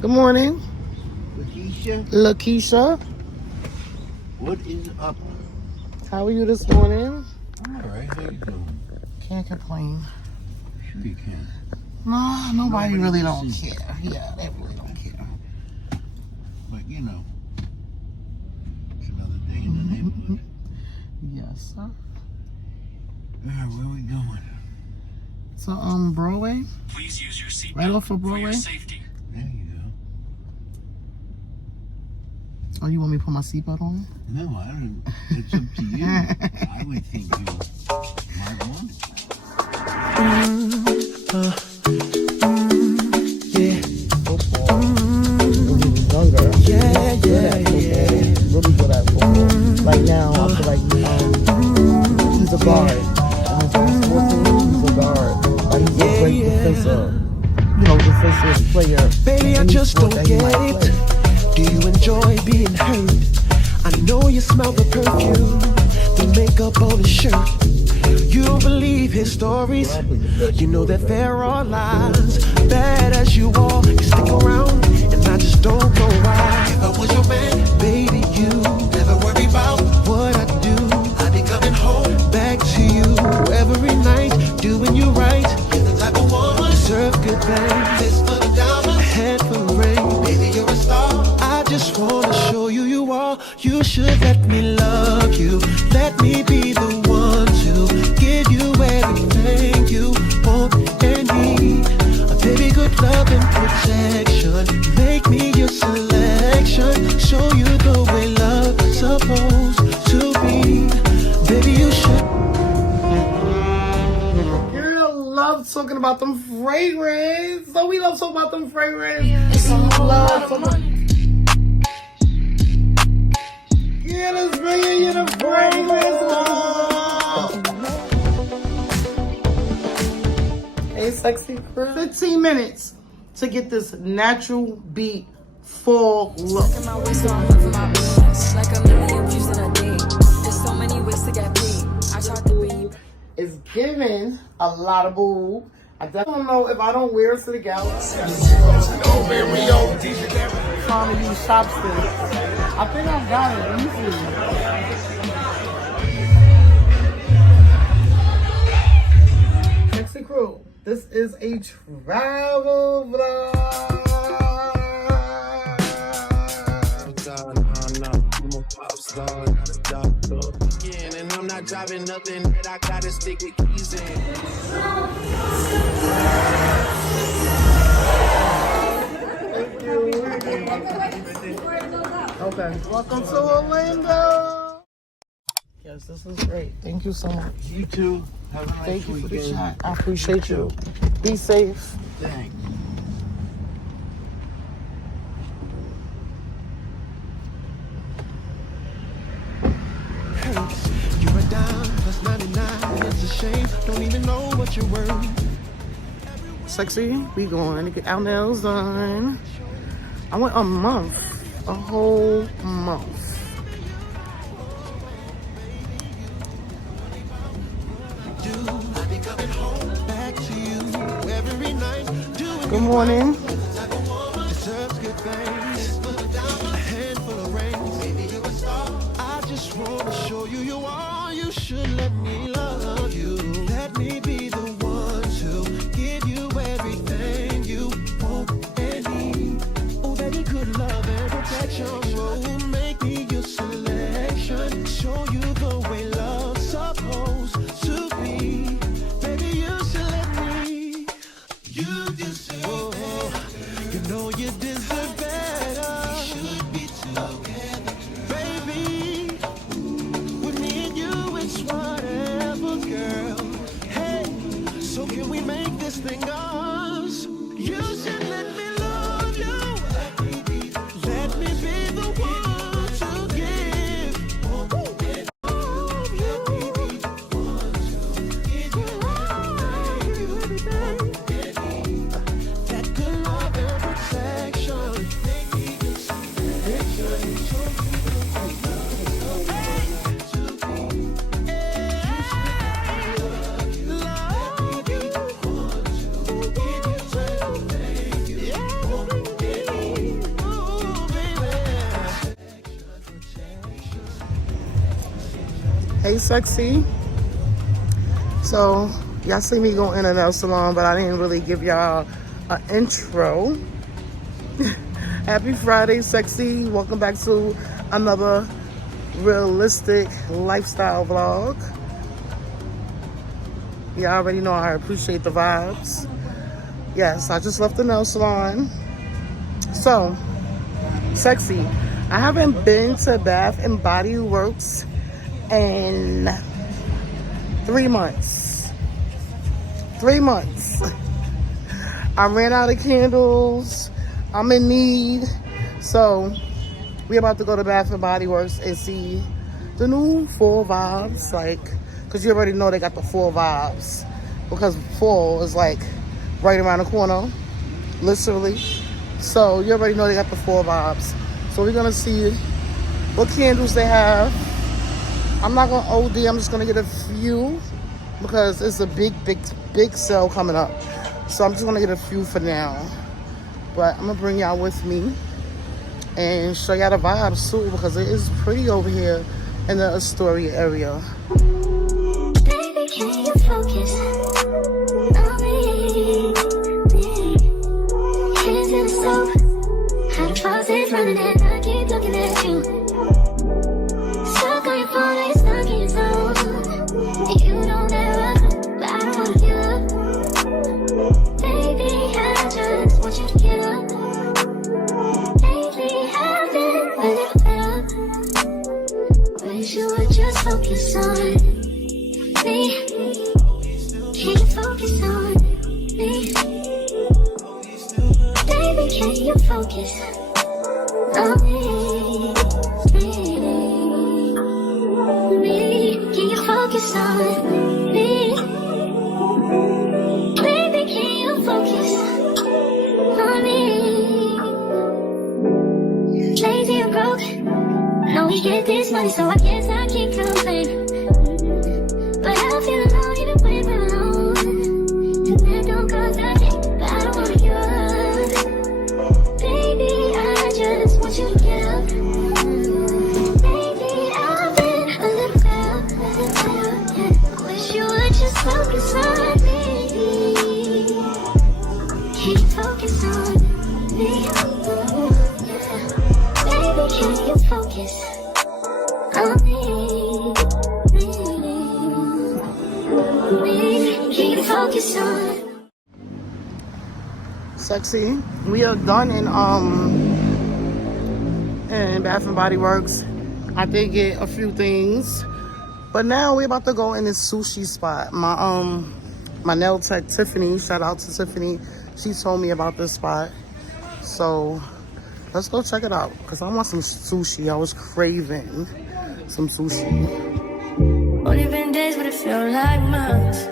Good morning. Lakeisha, what is up? how are you this morning? I'm alright, how you doing? Can't complain. Sure you can. No, nobody really don't care. Yeah, they really don't care. But you know, it's another day in the neighborhood. Yes, sir. Alright, where we going? So, Broadway? Please use your seatbelt Right off of for your Broadway? safety. There you go. Oh, you want me to put my seatbelt on? No, I don't. It's up to you. I would think you might want it. Really good at football. Like now, I feel like he's a guard. He's a guard. Like he's a great defensive player. Baby, I just don't get it. Do you enjoy being hurt? I know you smell the perfume, the makeup on his shirt. You don't believe his stories. You know that there are lies. Bad as you are, you stick around, and I just don't know why. If I was your man, baby, you never worry about what I do. I'd be coming home back to you every night, doing you right. You're the type of woman deserve good things. This for the diamonds, head for the ring. Baby, you're a star. I just wanna show you you are. You should let me love you. Let me be the one to give you everything you want and need. A baby, good love and protection. Make me your selection. Show you the way love's supposed to be. Baby, you should. Girl, love talking about them fragrance. So we love talking about them fragrance. Love talking. Yeah, let's bring you the fragrance. Hey, sexy crew. 15 minutes to get this natural beat fall look. Like a million views in a day. There's so many ways to get paid. I tried to bring you. It's giving a lot of boob. I definitely don't know if I don't wear it to the gala. Trying to use chopsticks. I think I got it. Let me see. Sexy crew. This is a travel vlog. And I'm not driving nothing that I gotta stick with keys in. Okay. Welcome to Orlando. Yes, this is great. Thank you so much. You too. Have a nice Thank you for the weekend. chat. I appreciate you. Be safe. Thanks. You're a dime plus 99. It's a shame. Don't even know what you're worth. Sexy, we going to get our nails done. I went a month, a whole month. Good morning. I just wanna show you you are. You should let me love you. Let me be the one to give you everything you want and need. Oh, baby, good love and protection. Oh, make me your selection. Show you the way love's supposed to be. Baby, you should let me. You deserve better. You know you deserve better. We should be together, baby. With me and you, it's whatever. Hey, sexy. So, y'all see me go in a nail salon, but I didn't really give y'all an intro. Happy Friday, sexy. Welcome back to another realistic lifestyle vlog. You already know I appreciate the vibes. Yes, I just left the nail salon. So, sexy. I haven't been to Bath and Body Works in 3 months. 3 months. I ran out of candles. I'm in need. So, we're about to go to Bath and Body Works and see the new fall vibes. Like, because you already know they got the fall vibes. Because fall is like right around the corner. Literally. So, you already know they got the fall vibes. So, we're going to see what candles they have. I'm not going to OD. I'm just going to get a few. Because it's a big sale coming up. So, I'm just going to get a few for now. But I'm going to bring y'all with me. And show y'all the vibes too, because it is pretty over here in the Astoria area. Baby, can you focus on me? Hands in the stove, how the faucet's running and I keep looking at you. Stuck on your phone, you're stuck in your zone. You don't ever, but I don't wanna give up. Baby, I just want you to get up. Wish you would just focus on me. Can you focus on me? Baby, can you focus on me? Can you focus on me? Baby, can you focus on me? Lazy and broke. Know we get this money, so I guess I can't complain. But I feel alone even when we're alone. And that don't cause nothing, but I don't wanna give up. Baby, I just want you to get up. Baby, I've been a little girl. I wish you would just focus on me. Can you focus on me? Baby, can you focus on me? Can you focus on? Sexy. We are done in Bath and Body Works. I did get a few things, but now we're about to go in this sushi spot. My nail tech Tiffany. Shout out to Tiffany. She told me about this spot, so. Let's go check it out, because I want some sushi. I was craving some sushi. Only been days, but it felt like months.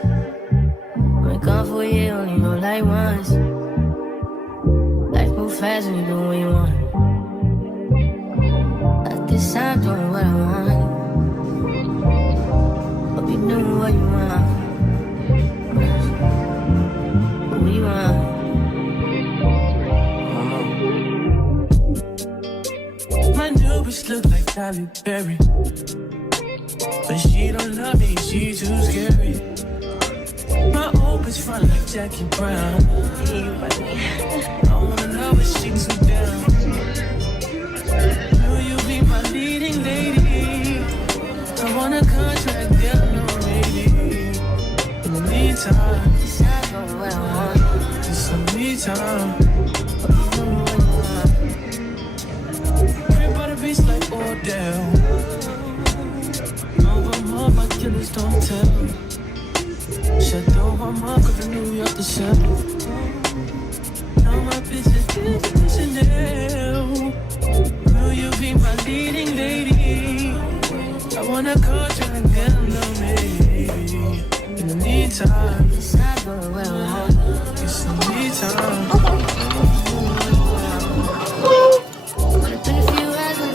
Been gone for a year, only know like once. Life move fast when you do what you want. At this time, doing what I want. Hope you doing what you want. What you want. My new bitch look like Halle Berry, but she don't love me, she too scary. My old bitch front like Jackie Brown. I wanna know if she too down. Will you be my leading lady? I want a contract, girl, no lady. In the meantime, Decide for what I want. just some me time. Beats like Odell. Over my killers don't tell. Shadow on my cause I knew you off the shelf. Now my bitch is Chanel. Will you be my leading lady? I wanna contract and get no maybe. In the meantime, Decide for what I want. get some me time.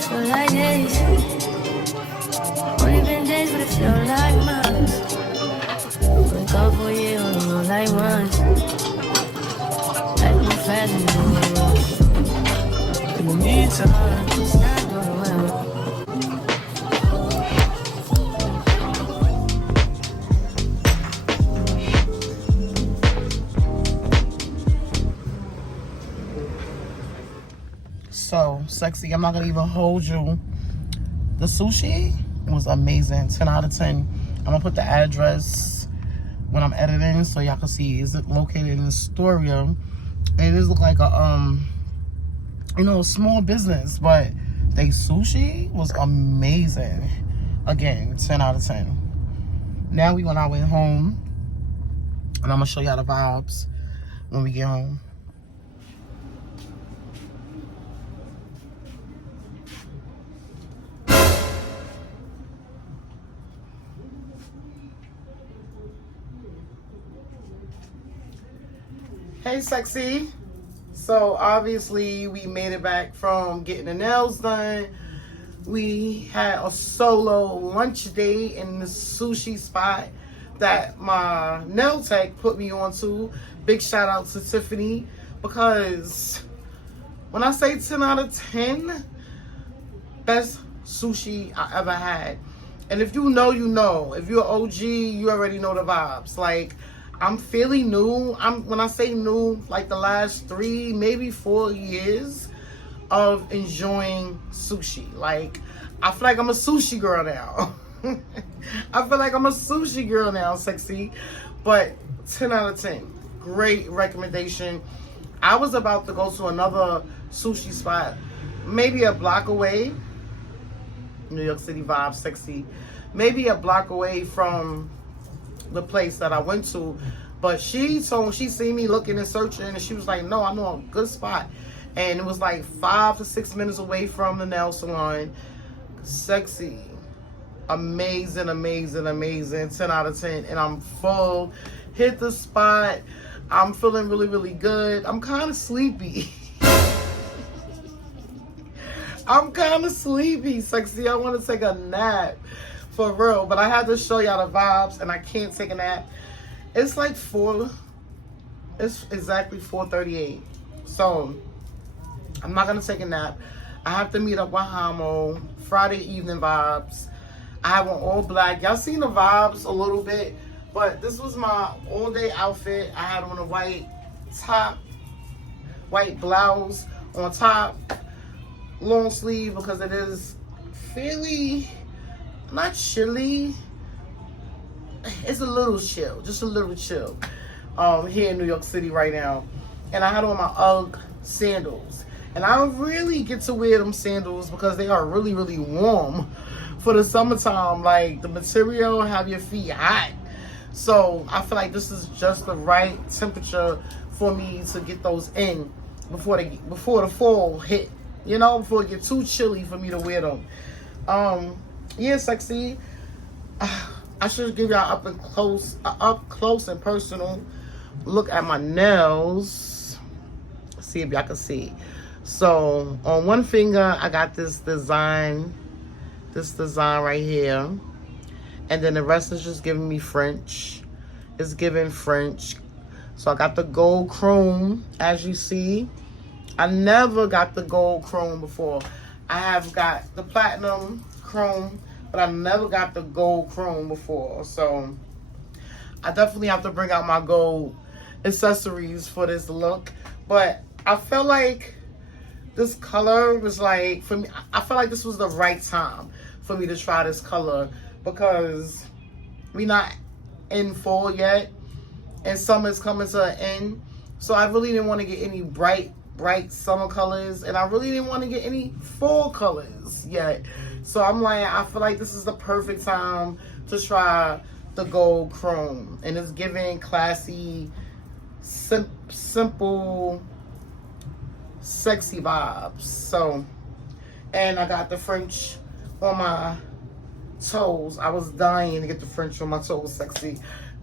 Feel like days. Only been days, but it feel like months. Been gone for a year, only know like once. Life move fast and you do what you want. In the meantime, it's not doing well. Sexy. I'm not gonna even hold you. The sushi was amazing. 10 out of 10. I'm gonna put the address when I'm editing so y'all can see. Is it located in Astoria? And it does look like a you know, a small business, but they sushi was amazing. Again, 10 out of 10. Now we on our way home, and I'm gonna show y'all the vibes when we get home. Hey, Sexy. So obviously we made it back from getting the nails done. We had a solo lunch date in the sushi spot that my nail tech put me onto. Big shout out to Tiffany, because when I say 10 out of 10, best sushi I ever had. And if you know, you know. If you're OG, you already know the vibes. Like, I'm fairly new. When I say new, like the last 3, maybe 4 years of enjoying sushi. Like, I feel like I'm a sushi girl now. I feel like I'm a sushi girl now, Sexy. But 10 out of 10. Great recommendation. I was about to go to another sushi spot, maybe a block away. New York City vibes, Sexy. Maybe a block away from the place that I went to, but she seen me looking and searching, and she was like, no, I know a good spot. And it was like 5 to 6 minutes away from the nail salon. Sexy. Amazing, amazing, amazing. 10 out of 10. And I'm full. Hit the spot. I'm feeling really, really good. I'm kind of sleepy. I'm kind of sleepy, Sexy. I want to take a nap. For real, but I had to show y'all the vibes, and I can't take a nap. It's like it's exactly 4:38. So, I'm not going to take a nap. I have to meet up with Hamo. Friday evening vibes. I have on all black. Y'all seen the vibes a little bit, but this was my all-day outfit. I had on a white top, white blouse on top, long sleeve, because it is fairly... not chilly. It's a little chill, just a little chill here in New York City right now. And I had on my UGG sandals. And I really get to wear them sandals because they are really, really warm for the summertime. Like, the material have your feet hot. So I feel like this is just the right temperature for me to get those in before the fall hit. You know, before it get too chilly for me to wear them. Yeah, Sexy. I should give y'all up close and personal look at my nails. See if y'all can see. So on one finger, I got this design right here, and then the rest is just giving me French. It's giving French. So I got the gold chrome, as you see. I never got the gold chrome before. I have got the platinum chrome, but I never got the gold chrome before. So I definitely have to bring out my gold accessories for this look. But I felt like this color was like, for me, I felt like this was the right time for me to try this color, because we're not in fall yet and summer's coming to an end. So I really didn't want to get any bright summer colors, and I really didn't want to get any fall colors yet. So I'm like, I feel like this is the perfect time to try the gold chrome, and it's giving classy, simple, sexy vibes. So, and I got the French on my toes. I was dying to get the French on my toes, Sexy.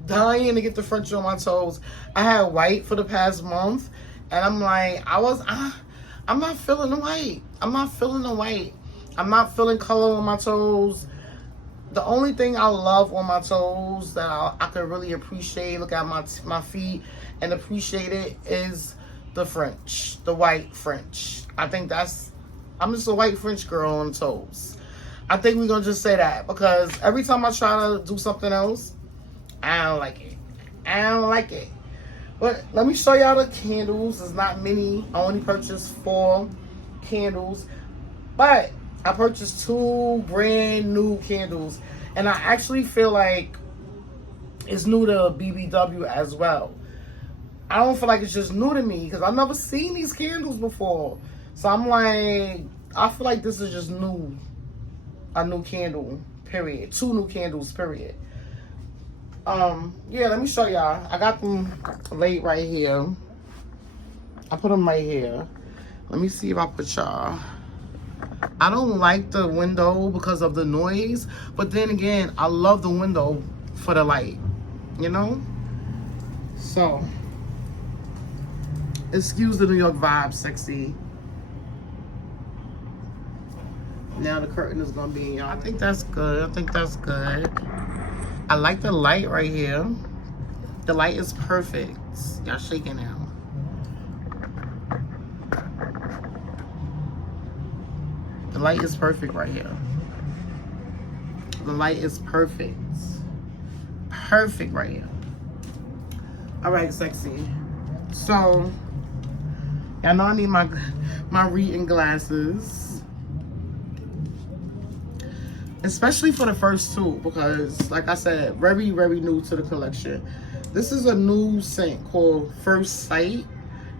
Dying to get the French on my toes. I had white for the past month, and I'm like, I'm not feeling the white. I'm not feeling the white. I'm not feeling color on my toes. The only thing I love on my toes that I could really appreciate, look at my feet and appreciate it, is the French, the white French. I think I'm just a white French girl on toes. I think we're going to just say that, because every time I try to do something else, I don't like it. I don't like it. But let me show y'all the candles. There's not many. I only purchased 4 candles. But I purchased 2 brand new candles, and I actually feel like it's new to BBW as well. I don't feel like it's just new to me because I've never seen these candles before. So I'm like, I feel like this is just new. A new candle, period. 2 new candles, period. Yeah, let me show y'all. I got them laid right here. I put them right here. Let me see if I put y'all. I don't like the window because of the noise, but then again, I love the window for the light, you know? So, excuse the New York vibe, sexy. Now the curtain is gonna be in, y'all. I think that's good. I think that's good. I like the light right here. The light is perfect. Y'all shaking now. The light is perfect right here. The light is perfect. Perfect right here. All right, sexy. So, y'all know I need my reading glasses. Especially for the first 2 because, like I said, very, very new to the collection. This is a new scent called First Sight,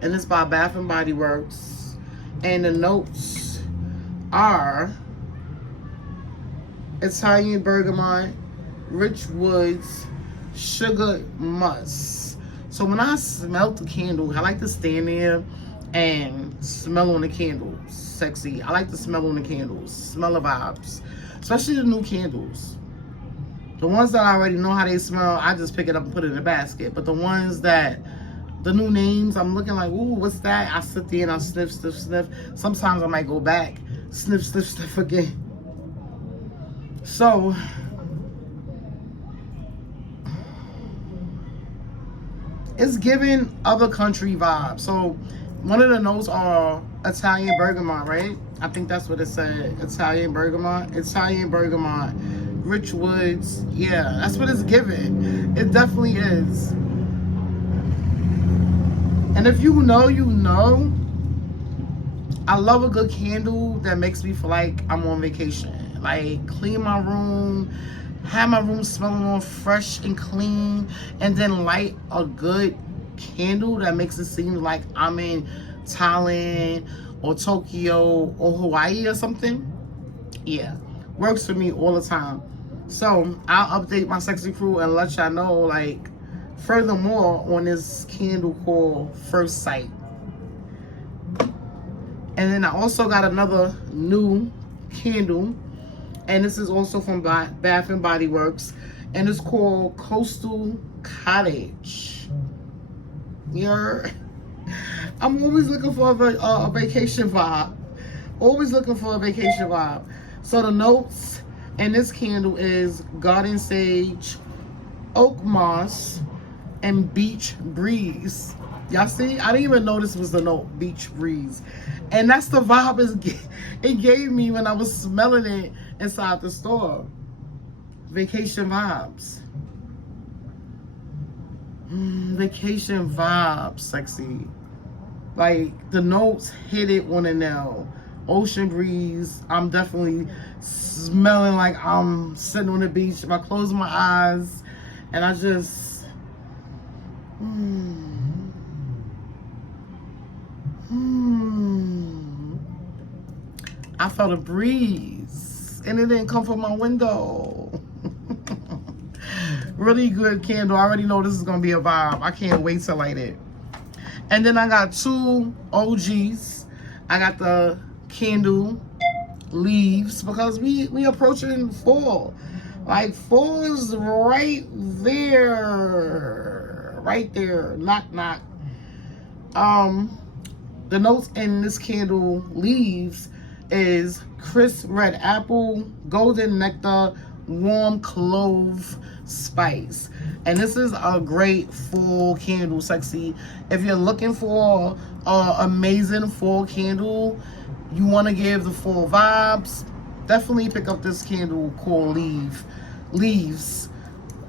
and it's by Bath and Body Works. And the notes are Italian bergamot, rich woods, sugar musk. So when I smell the candle, I like to stand there and smell on the candles. Sexy. I like to smell on the candles. Smell the vibes. Especially the new candles. The ones that I already know how they smell, I just pick it up and put it in a basket. But the ones that, the new names, I'm looking like, ooh, what's that? I sit there and I sniff, sniff, sniff. Sometimes I might go back, sniff, sniff, sniff again. So, it's giving other country vibes. So, one of the notes are Italian bergamot, right? I think that's what it said. Italian bergamot. Italian bergamot. Rich woods. Yeah, that's what it's giving. It definitely is. And if you know, you know. I love a good candle that makes me feel like I'm on vacation. Like, clean my room, have my room smelling all fresh and clean, and then light a good candle that makes it seem like I'm in Thailand or Tokyo or Hawaii or something. Yeah, works for me all the time. So I'll update my sexy crew and let y'all know, like, furthermore on this candle called First Sight. And then I also got another new candle, and this is also from Bath and Body Works, and it's called Coastal Cottage. I'm always looking for a vacation vibe. Always looking for a vacation vibe. So the notes in this candle is garden sage, oak moss, and beach breeze. Y'all see? I didn't even know this was the note, beach breeze. And that's the vibe it gave me when I was smelling it inside the store. Vacation vibes. Vacation vibes, sexy. Like, the notes hit it on the nail. Ocean breeze. I'm definitely smelling like I'm sitting on the beach. If I close my eyes and I just... I felt a breeze. And it didn't come from my window. Really good candle. I already know this is going to be a vibe. I can't wait to light it. And then I got 2 OGs. I got the candle leaves because we approaching fall. Like, fall is right there. Right there. Knock, knock. The notes in this candle leaves is crisp red apple, golden nectar, warm clove spice. And this is a great fall candle, sexy. If you're looking for an amazing fall candle, you want to give the fall vibes, definitely pick up this candle called Leaves.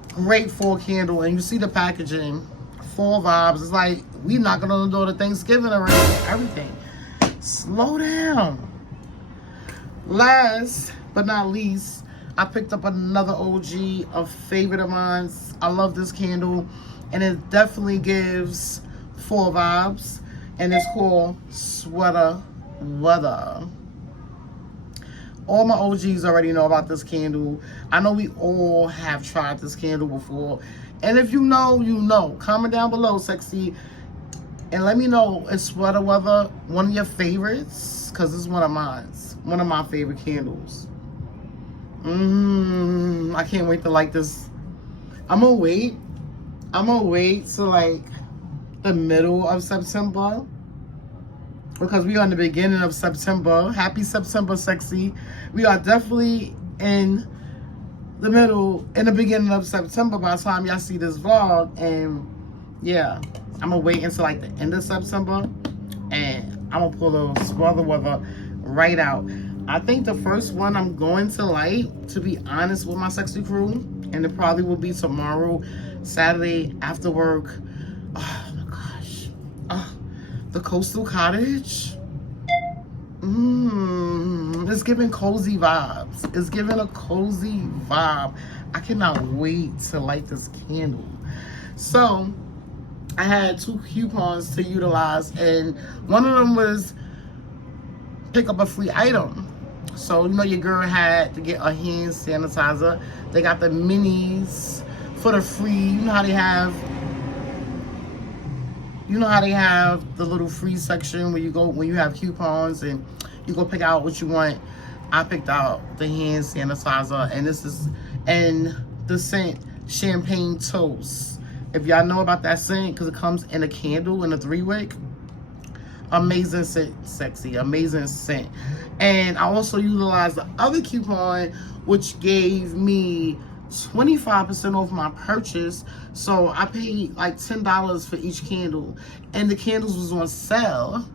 Great fall candle. And you see the packaging, fall vibes. It's like we knocking on the door to Thanksgiving already. Everything. Slow down. Last but not least, I picked up another OG, a favorite of mine. I love this candle, and it definitely gives fall vibes, and it's called Sweater Weather. All my OGs already know about this candle. I know we all have tried this candle before, and if you know, you know. Comment down below, sexy, and let me know, is Sweater Weather one of your favorites? Because it's one of mine. One of my favorite candles. I can't wait to light this. I'm gonna wait till like the middle of September, because we are in the beginning of September. Happy September, sexy. We are definitely in the beginning of September by the time y'all see this vlog. And yeah, I'm gonna wait until like the end of September, and I'm gonna pull the Sweater Weather right out. I think the first one I'm going to light, to be honest with my sexy crew, and it probably will be tomorrow, Saturday after work. Oh my gosh. The Coastal Cottage. It's giving cozy vibes. It's giving a cozy vibe. I cannot wait to light this candle. So I had 2 coupons to utilize, and one of them was pick up a free item. So, you know, your girl had to get a hand sanitizer. They got the minis for the free. You know how they have the little free section where you go when you have coupons and you go pick out what you want. I picked out the hand sanitizer, and this is in the scent Champagne Toast. If y'all know about that scent, because it comes in a candle in a 3-wick. Amazing scent, sexy, amazing scent. And I also utilized the other coupon, which gave me 25% off my purchase. So I paid like $10 for each candle, and the candles was on sale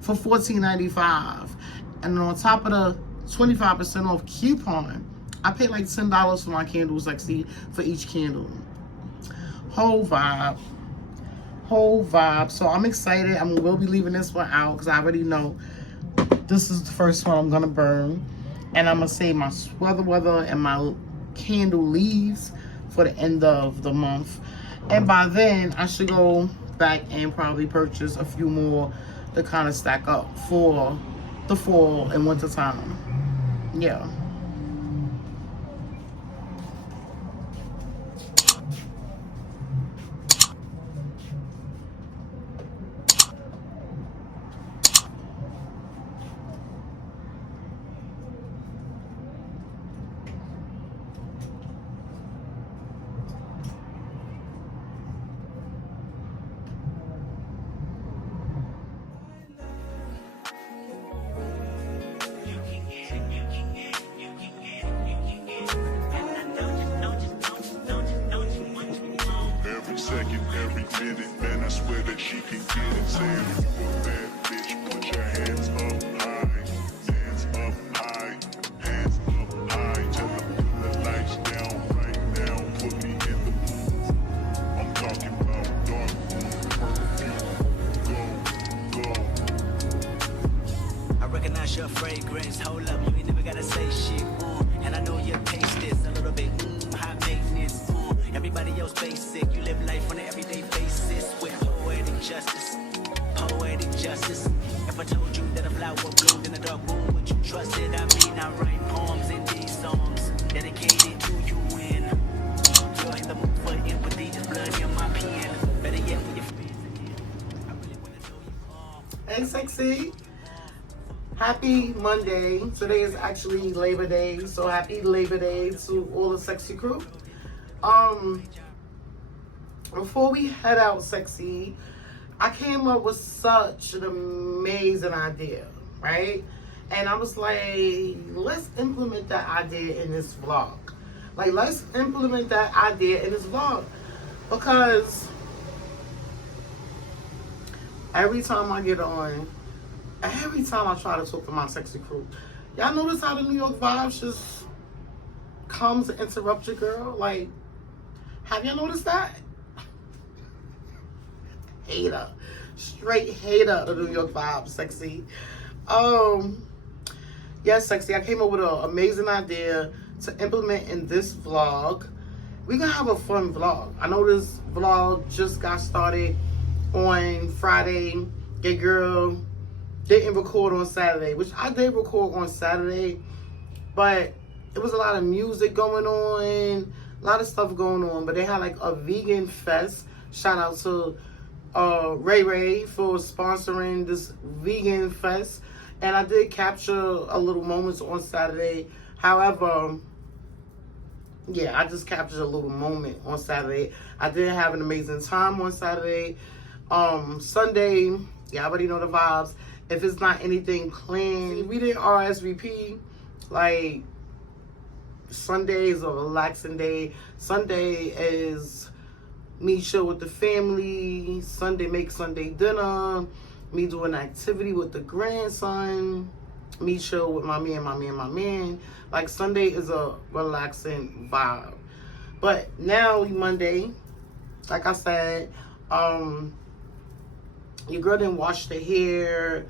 for $14.95. And on top of the 25% off coupon, I paid like $10 for my candles, sexy, for each candle. Whole vibe. So I'm excited. I will be leaving this one out because I already know this is the first one I'm gonna burn, and I'm gonna save my Sweater Weather and my candle leaves for the end of the month. And by then I should go back and probably purchase a few more to kind of stack up for the fall and winter time. Yeah. Second, every minute, man, I swear that she can get it. Say if you a bad bitch, put your hands up high, hands up high, hands up high. Tell them put the lights down right now, put me in the mood. I'm talking about dark perfume. Go. I recognize your fragrance. Hold up, you ain't never gotta say shit. And I know your taste is a little bit high maintenance. Everybody else basic. You live life on an everyday basis with poetic justice. Poetic justice. If I told you that a flower bloomed in a dark room, would you trust it? I mean, I write poems in these songs dedicated to you. When you're in the mood for empathy, just blood in my pen. Better yet, when your friends again. I really wanna know you all. Hey, sexy. Happy Monday. Today is actually Labor Day, so happy Labor Day to all the sexy crew. Before we head out, sexy, I came up with such an amazing idea, right? And I was like, let's implement that idea in this vlog. Like, let's implement that idea in this vlog. Because every time I get on, every time I try to talk to my sexy crew, y'all notice how the New York vibes just comes to interrupt your girl? Like, have y'all noticed that? Hater. Straight hater of the New York vibes, sexy. Yes, Sexy, I came up with an amazing idea to implement in this vlog. We're gonna have a fun vlog. I know this vlog just got started on Friday. Your girl didn't record on Saturday, which I did record on Saturday, but it was a lot of music going on, a lot of stuff going on, but they had like a vegan fest. Shout out to Ray Ray for sponsoring this vegan fest. And I did capture a little moments on Saturday. However, yeah, I just captured a little moment on Saturday. I did have an amazing time on Saturday. Sunday, yeah, I already know the vibes. If it's not anything planned, we didn't RSVP. Like, Sunday is a relaxing day. Sunday is me chill with the family. Sunday, make Sunday dinner. Me do an activity with the grandson. Me chill with my man. Like, Sunday is a relaxing vibe. But now, Monday, like I said, your girl didn't wash the hair,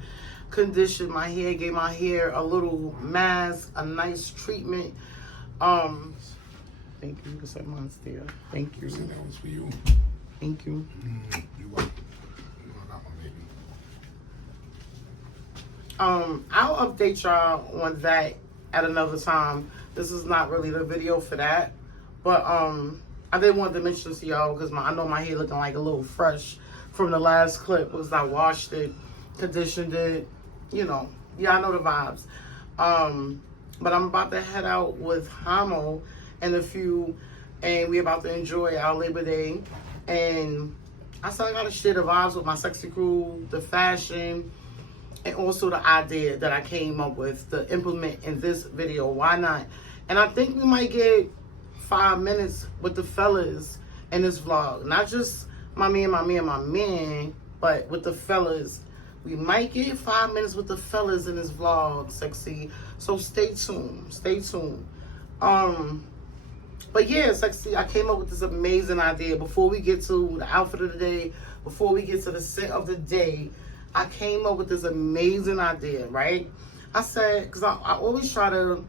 condition my hair, gave my hair a little mask, a nice treatment. Thank you. You can set mine there. Thank you. That was for you. Thank you. You welcome. You know that one, baby. I'll update y'all on that at another time. This is not really the video for that, but I did want to mention to y'all because I know my hair looking like a little fresh from the last clip. Was I washed it, conditioned it, you know. Yeah, I know the vibes. But I'm about to head out with Hamo and a few, and we about to enjoy our Labor Day. And I said I gotta share the vibes with my sexy crew, the fashion, and also the idea that I came up with to implement in this video. Why not? And I think we might get 5 minutes with the fellas in this vlog. Not just my man, but with the fellas. We might get 5 minutes with the fellas in this vlog, Sexy. So stay tuned. Stay tuned. But yeah, Sexy, I came up with this amazing idea. Before we get to the outfit of the day, before we get to the scent of the day, I came up with this amazing idea, right? I said, because I always try to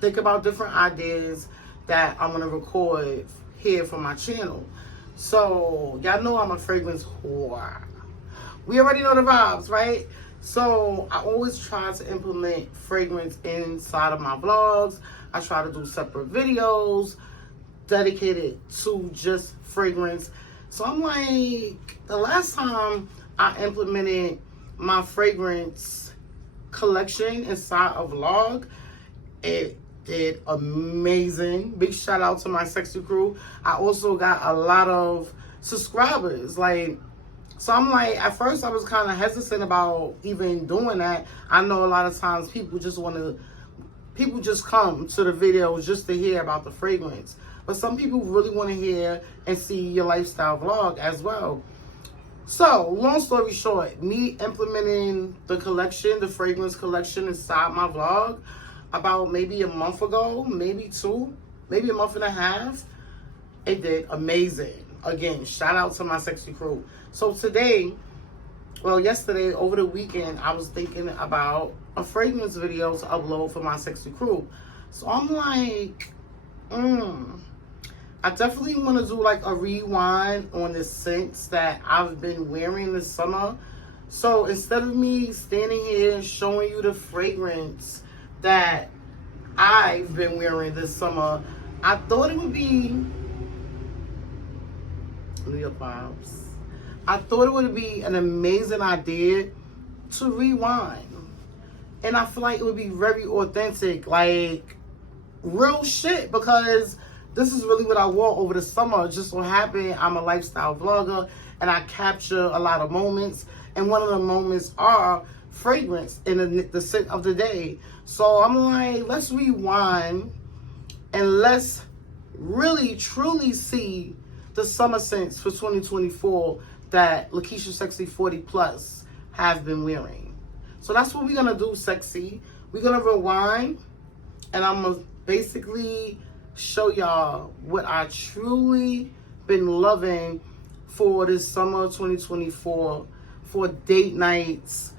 think about different ideas that I'm going to record here for my channel. So, y'all know I'm a fragrance whore. We already know the vibes, right? So, I always try to implement fragrance inside of my vlogs. I try to do separate videos dedicated to just fragrance. So, I'm like, the last time I implemented my fragrance collection inside a vlog, it did amazing. Big shout out to my sexy crew. I also got a lot of subscribers. Like, so I'm like, at first I was kind of hesitant about even doing that. I know a lot of times people just come to the videos just to hear about the fragrance. But some people really want to hear and see your lifestyle vlog as well. So, long story short, me implementing the collection, the fragrance collection inside my vlog about maybe a month ago, maybe two, maybe a month and a half, it did amazing. Again, shout out to my sexy crew. So today, well, yesterday, over the weekend, I was thinking about a fragrance video to upload for my sexy crew. So I'm like, I definitely want to do like a rewind on the scents that I've been wearing this summer. So instead of me standing here showing you the fragrance that I've been wearing this summer, I thought it would be New York vibes. I thought it would be an amazing idea to rewind. And I feel like it would be very authentic, like real shit, because this is really what I wore over the summer. It just so happened I'm a lifestyle vlogger and I capture a lot of moments. And one of the moments are fragrance in the scent of the day. So I'm like, let's rewind and let's really truly see the summer scents for 2024 that Lakeisha Sexy 40 Plus have been wearing. So that's what we're gonna do, Sexy. We're gonna rewind and I'm gonna basically show y'all what I truly been loving for this summer 2024, for date nights,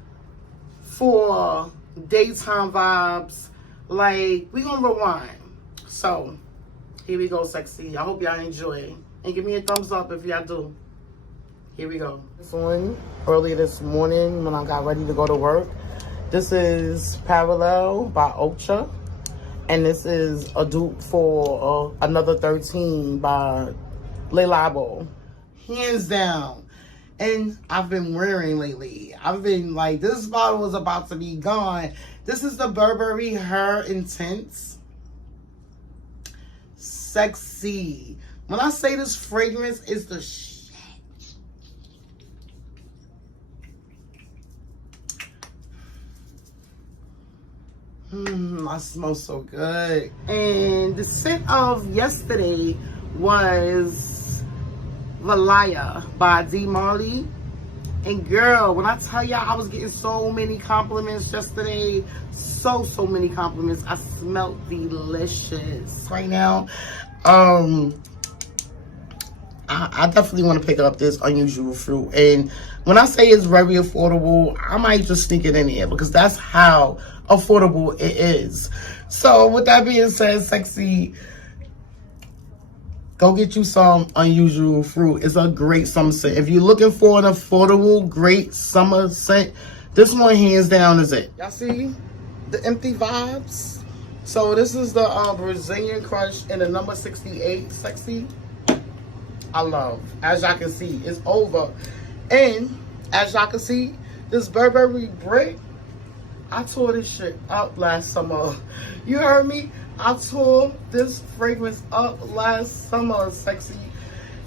for daytime vibes. Like, we gonna rewind. So, here we go, sexy. I hope y'all enjoy. And give me a thumbs up if y'all do. Here we go. This one, earlier this morning when I got ready to go to work. This is Parallel by Ocha. And this is a dupe for Another 13 by Le Labo. Hands down. And I've been wearing lately. I've been like, this bottle is about to be gone. This is the Burberry Her Intense. Sexy. When I say this fragrance is the shit. I smell so good. And the scent of yesterday was Valaya by D. Marley. And girl, when I tell y'all I was getting so many compliments yesterday, so many compliments. I smelled delicious. Right now, I definitely want to pick up this Unusual Fruit. And when I say it's very affordable, I might just sneak it in here because that's how affordable it is. So with that being said, sexy, go get you some Unusual Fruit. It's a great summer scent. If you're looking for an affordable, great summer scent, this one hands down is it. Y'all see the empty vibes? So this is the Brazilian Crush in the number 68, sexy. I love. As y'all can see, it's over. And as y'all can see, this Burberry Brick, I tore this shit up last summer. You heard me? I tore this fragrance up last summer, sexy.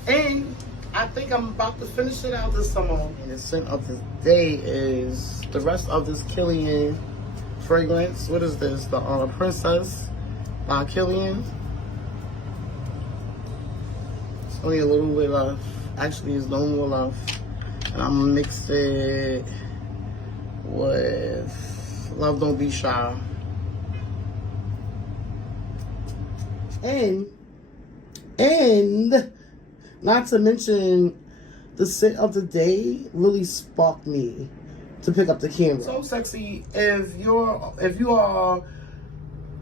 And I think I'm about to finish it out this summer. And the scent of the day is the rest of this Killian fragrance. What is this? The Princess by Killian. It's only a little bit left. Actually, there's no more left. And I'm mixed it with Love Don't Be Shy. And not to mention, the scent of the day really sparked me to pick up the camera. So sexy, if you are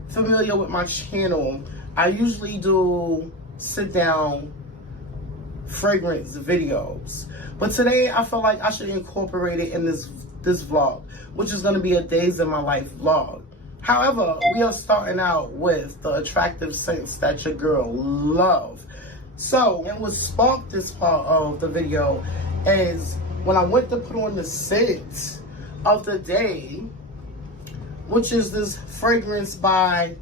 familiar with my channel, I usually do sit down fragrance videos. But today I feel like I should incorporate it in this vlog, which is gonna be a days in my life vlog. However, we are starting out with the attractive scents that your girl love. So, and what sparked this part of the video is when I went to put on the scent of the day, which is this fragrance by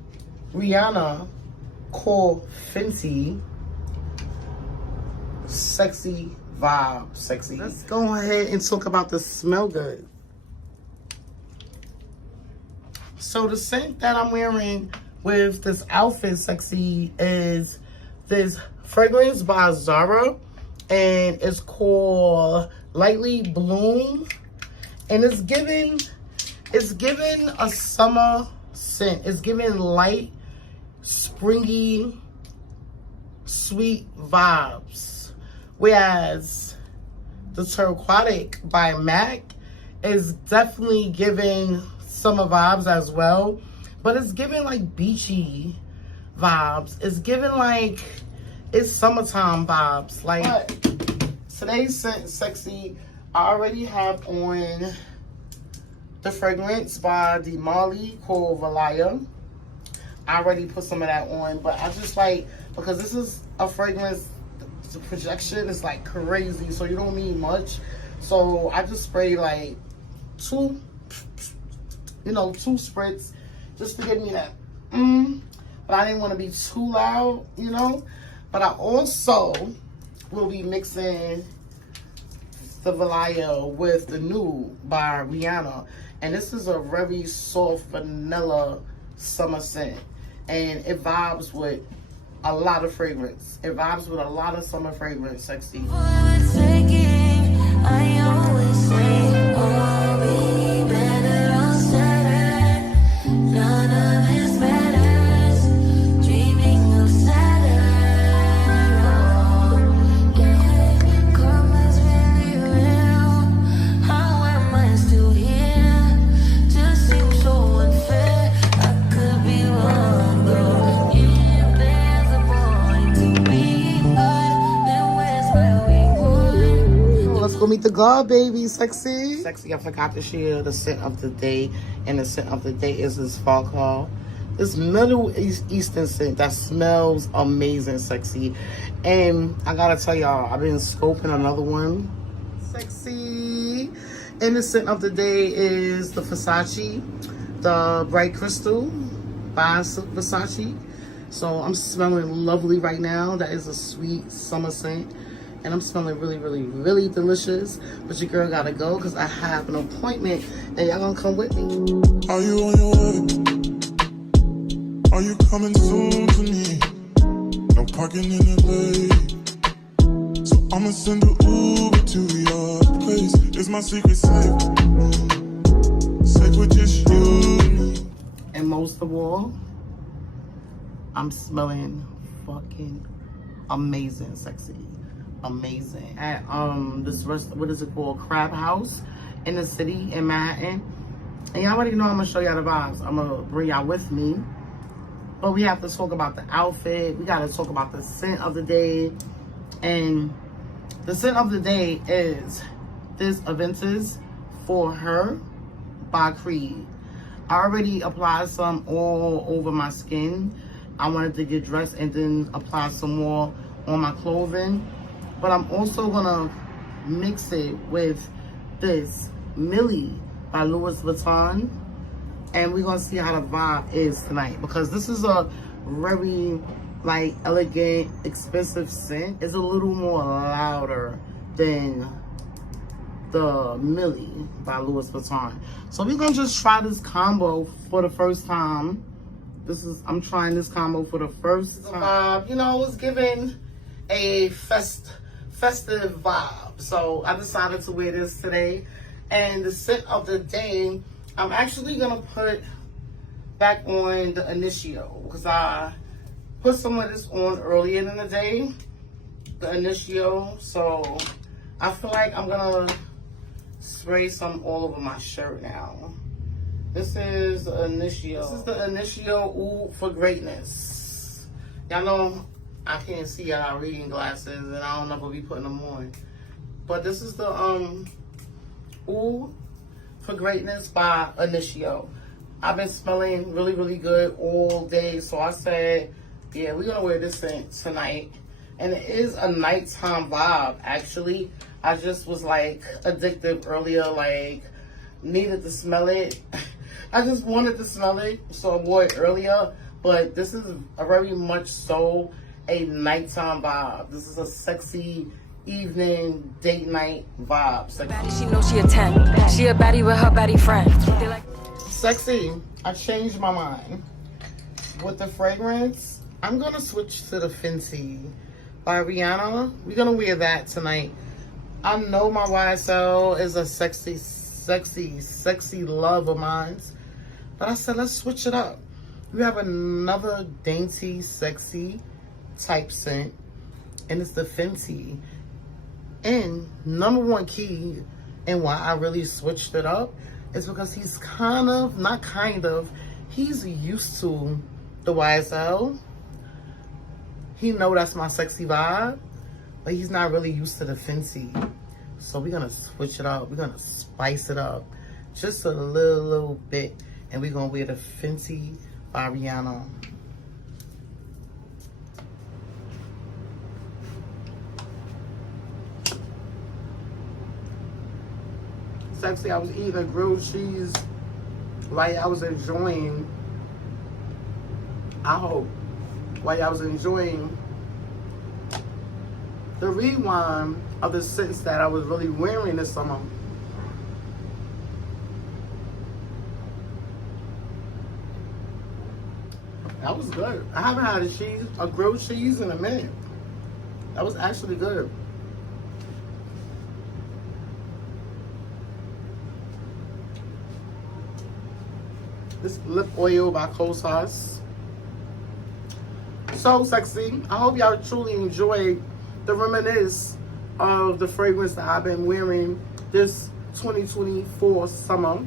Rihanna called Fenty. Sexy vibe, sexy. Let's go ahead and talk about the smell good. So the scent that I'm wearing with this outfit, sexy, is this fragrance by Zara, and it's called Lightly Bloom, and it's giving a summer scent. It's giving light, springy, sweet vibes, whereas the Turquoise by MAC is definitely giving summer vibes as well, but it's giving like beachy vibes. It's giving like it's summertime vibes. Like, but today's scent, sexy, I already have on the fragrance by D. Marley called Valaya. I already put some of that on, but I just like, because this is a fragrance, the projection is like crazy, so you don't need much. So I just spray like two spritz just to give me that but I didn't want to be too loud, you know. But I also will be mixing the Valaya with the Nude by Rihanna, and this is a very soft vanilla summer scent, and it vibes with a lot of fragrance. It vibes with a lot of summer fragrance, sexy. I always say, I'll be better on Saturn. None of this matters. Dreaming of Saturn. Oh, yeah. Karma's really real. How am I still here? Just seems so meet the God, baby. Sexy. Sexy, I forgot to share the scent of the day. And the scent of the day is this fog call. This Middle Eastern scent that smells amazing, sexy. And I gotta tell y'all, I've been scoping another one. Sexy. And the scent of the day is the Versace, the Bright Crystal by Versace. So I'm smelling lovely right now. That is a sweet summer scent. And I'm smelling really, really, really delicious. But your girl gotta go because I have an appointment and y'all gonna come with me. Are you on your way? Are you coming soon to me? No parking in LA, so I'ma send an Uber to your place. Is my secret safe? Safe with just you and me. And most of all, I'm smelling fucking amazing, sexy. Amazing. At this what is it called? Crab House in the city in Manhattan. And y'all already know I'm gonna show y'all the vibes. I'm gonna bring y'all with me. But we have to talk about the outfit. We gotta talk about the scent of the day. And the scent of the day is this Aventus For Her by Creed. I already applied some all over my skin. I wanted to get dressed and then apply some more on my clothing. But I'm also gonna mix it with this Millie by Louis Vuitton. And we're gonna see how the vibe is tonight. Because this is a very like elegant, expensive scent. It's a little more louder than the Millie by Louis Vuitton. So we're gonna just try this combo for the first time. I'm trying this combo for the first time. You know, it's giving a festive vibe. So I decided to wear this today. And the scent of the day, I'm actually gonna put back on the Initio because I put some of this on earlier in the day, the Initio. So I feel like I'm gonna spray some all over my shirt now. This is the Initio. This is the Initio Ooh for Greatness. Y'all know I can't see y'all reading glasses and I don't know if I'll be putting them on. But this is the Ooh for Greatness by Initio. I've been smelling really, really good all day. So I said, yeah, we're gonna wear this thing tonight. And it is a nighttime vibe, actually. I just was like addicted earlier, like needed to smell it. I just wanted to smell it, so I wore it earlier. But this is a very much so a nighttime vibe. This is a sexy evening, date night vibe. She knows she a 10. She a baddie with her baddie friend. They like Sexy, I changed my mind. With the fragrance, I'm gonna switch to the Fenty by Rihanna. We're gonna wear that tonight. I know my YSL is a sexy love of mine. But I said, let's switch it up. We have another dainty, sexy type scent. And it's the Fenty. And number one key and why I really switched it up is because he's he's used to the YSL. He know that's my sexy vibe, but he's not really used to the Fenty. So we're gonna switch it up. We're gonna spice it up just a little bit. And we're gonna wear the Fenty by Rihanna. Sexy, I was eating a grilled cheese while I was enjoying, while I was enjoying the rewind of the scents that I was really wearing this summer. That was good. I haven't had a grilled cheese in a minute. That was actually good. This lip oil by Kosas. So sexy. I hope y'all truly enjoyed the reminisce of the fragrance that I've been wearing this 2024 summer.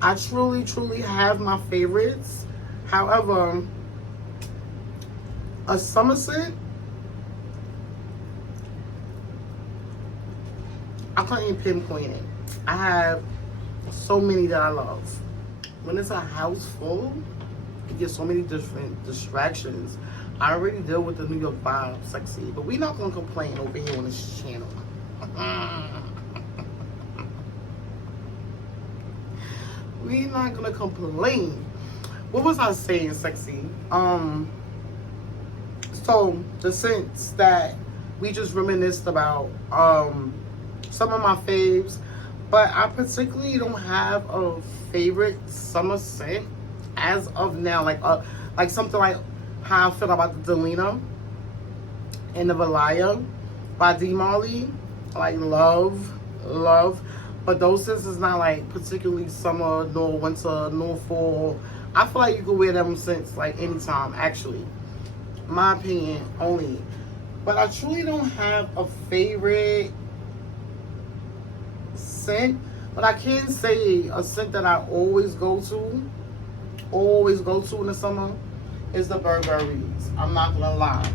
I truly have my favorites. However, a summer scent I couldn't even pinpoint it. I have so many that I love. When it's a house full, you get so many different distractions. I already deal with the New York vibe, sexy, but we're not gonna complain over here on this channel. We're not gonna complain. What was I saying, sexy? So the scents that we just reminisced about, some of my faves, but I particularly don't have a favorite summer scent as of now. Like something like how I feel about the Delina and the Valaya by D. Marley. Like love. But those scents is not like particularly summer, nor winter, nor fall. I feel like you can wear them scents like anytime, actually. My opinion only. But I truly don't have a favorite scent. But I can say a scent that I always go to in the summer is the Burberrys. I'm not gonna lie.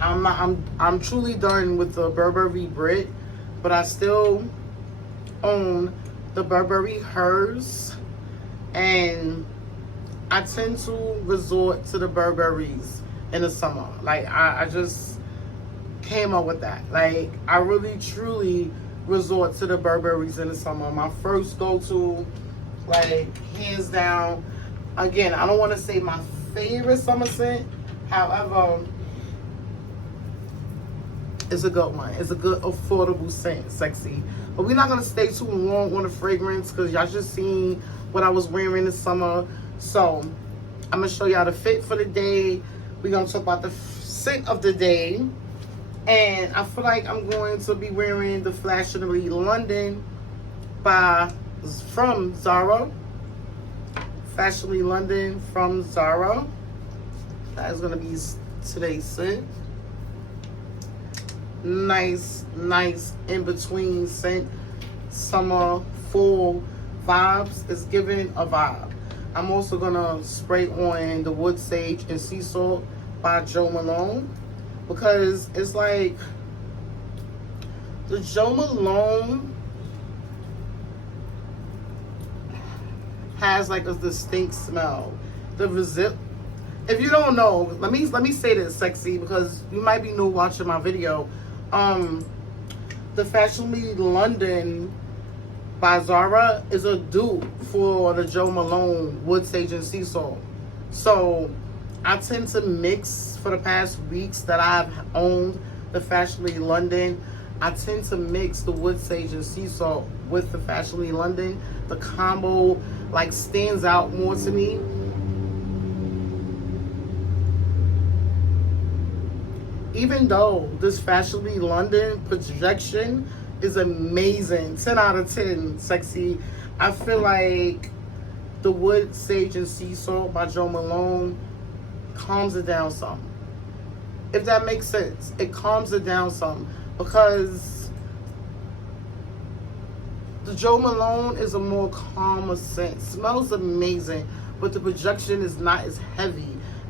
I'm truly done with the Burberry Brit, but I still own the Burberry Hers, and I tend to resort to the Burberrys in the summer. Like I just came up with that. Like I really truly resort to the Burberrys in the summer. My first go-to, like hands down. Again, I don't want to say my favorite summer scent. However, it's a good one. It's a good affordable scent, sexy. But we're not gonna stay too long on the fragrance because y'all just seen what I was wearing this summer. So I'm gonna show y'all the fit for the day. We're gonna talk about the scent of the day. And I feel like I'm going to be wearing the Fashionably London from Zara. Fashionably London from Zara. That is gonna be today's scent. Nice in between scent, summer, fall vibes. It's giving a vibe. I'm also gonna spray on the Wood Sage and Sea Salt by Jo Malone, because it's like the Jo Malone has like a distinct smell. If you don't know, let me say this, sexy, because you might be new watching my video. The Fashionably London by Zara is a dupe for the Jo Malone Wood Sage and Sea Salt. So I tend to mix, for the past weeks that I've owned the Fashionably London, I tend to mix the Wood Sage and Sea Salt with the Fashionably London. The combo like stands out more to me. Even though this Fashionably London projection is amazing, 10 out of 10, sexy, I feel like the Wood Sage and Sea Salt by Jo Malone calms it down some. If that makes sense, it calms it down some, because the Jo Malone is a more calmer scent. Smells amazing, but the projection is not as heavy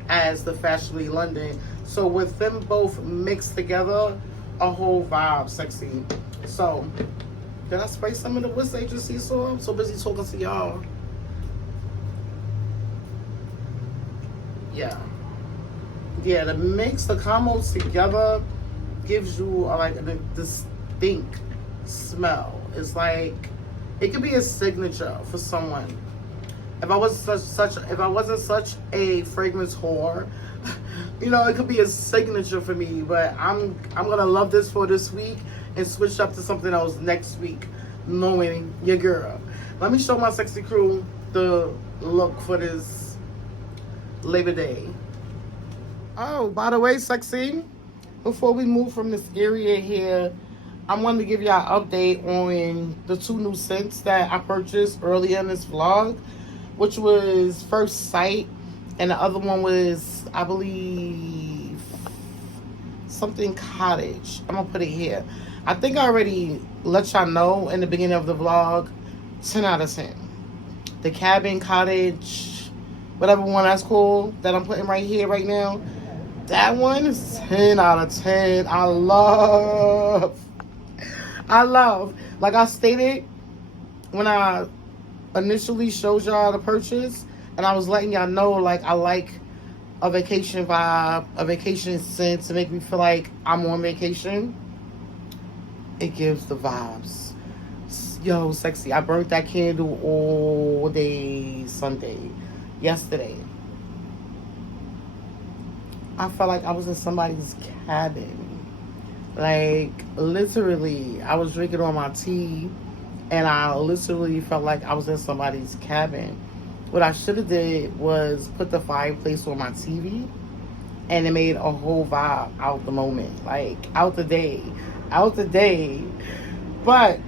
as the Fashionably London. So with them both mixed together, a whole vibe, sexy. So, did I spray some of the Wood Sage and Sea Salt? I'm so busy talking to y'all. Yeah, the mix, the combos together gives you like a distinct smell. It's like, it could be a signature for someone. If I wasn't such a fragrance whore, you know, it could be a signature for me. But I'm gonna love this for this week and switch up to something else next week, knowing your girl. Let me show my sexy crew the look for this Labor Day. Oh, by the way, sexy, before we move from this area here, I wanted to give y'all an update on the 2 new scents that I purchased earlier in this vlog, which was First Sight, and the other one was, I believe, something Cottage. I'm gonna put it here. I think I already let y'all know in the beginning of the vlog, 10 out of 10. The Cabin Cottage, whatever one that's called, that I'm putting right here right now, that one is 10 out of 10. I I love, like I stated when I initially showed y'all the purchase, and I was letting y'all know, like, I like a vacation vibe, a vacation scent to make me feel like I'm on vacation. It gives the vibes. Yo, sexy. I burnt that candle all day Sunday. Yesterday. I felt like I was in somebody's cabin. Like, literally, I was drinking on my tea, and I literally felt like I was in somebody's cabin. What I should have did was put the fireplace on my TV, and it made a whole vibe out the moment. Like, out the day. But,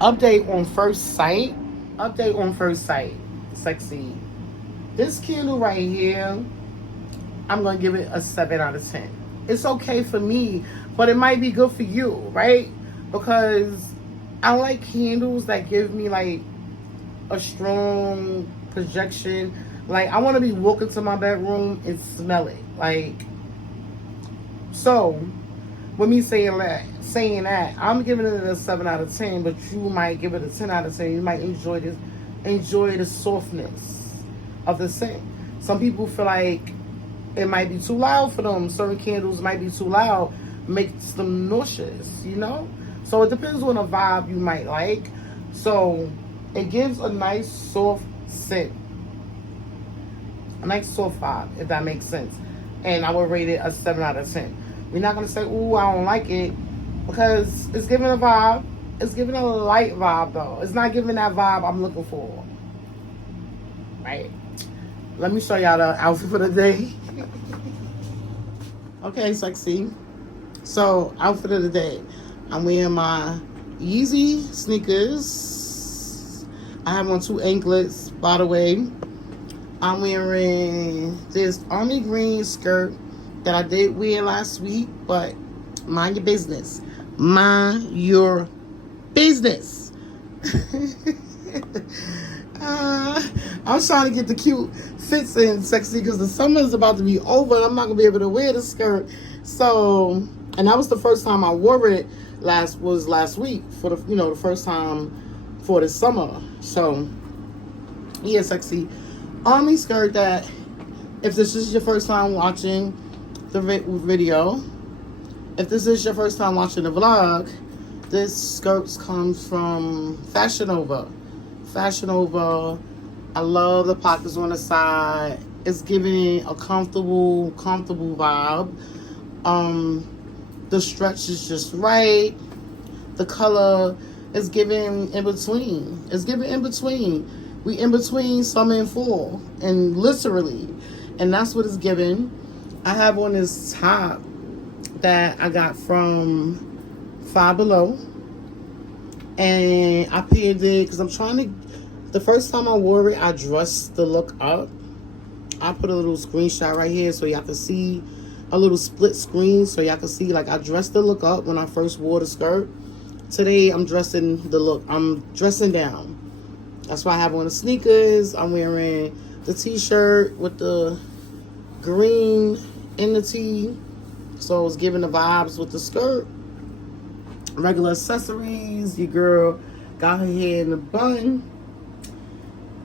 update on first sight, sexy. This candle right here, I'm going to give it a 7 out of 10. It's okay for me, but it might be good for you, right? Because I like candles that give me, like, a strong projection. Like, I want to be walking to my bedroom and smell it. Like, so, with me saying that, I'm giving it a 7 out of 10, but you might give it a 10 out of 10. You might enjoy the softness of the scent. Some people feel like it might be too loud for them. Certain candles might be too loud, makes them nauseous, you know? So it depends on the vibe you might like. So it gives a nice soft scent. A nice soft vibe, if that makes sense. And I would rate it a 7 out of 10. We're not going to say, ooh, I don't like it, because it's giving a vibe. It's giving a light vibe, though. It's not giving that vibe I'm looking for. Right? Let me show y'all the outfit for the day. Okay, sexy. So, outfit of the day. I'm wearing my Yeezy sneakers. I have on 2 anklets, by the way. I'm wearing this army green skirt that I did wear last week, but mind your business. Mind your business. I'm trying to get the cute fits in, sexy, because the summer is about to be over and I'm not going to be able to wear the skirt. So, and that was the first time I wore it last week for the first time for the summer. So, yeah, sexy. Army skirt that, if this is your first time watching the video, if this is your first time watching the vlog, this skirt comes from Fashion Nova. I love the pockets on the side. It's giving a comfortable vibe. The stretch is just right. The color is giving in between. We in between summer and fall, and literally, and that's what it's giving. I have on this top that I got from Five Below, and I paired it because I'm trying to. The first time I wore it, I dressed the look up. I put a little screenshot right here so y'all can see, a little split screen so y'all can see, like, I dressed the look up when I first wore the skirt. Today I'm dressing the look. I'm dressing down. That's why I have on the sneakers. I'm wearing the t-shirt with the green in the tee. So it's giving the vibes with the skirt. Regular accessories. Your girl got her hair in a bun.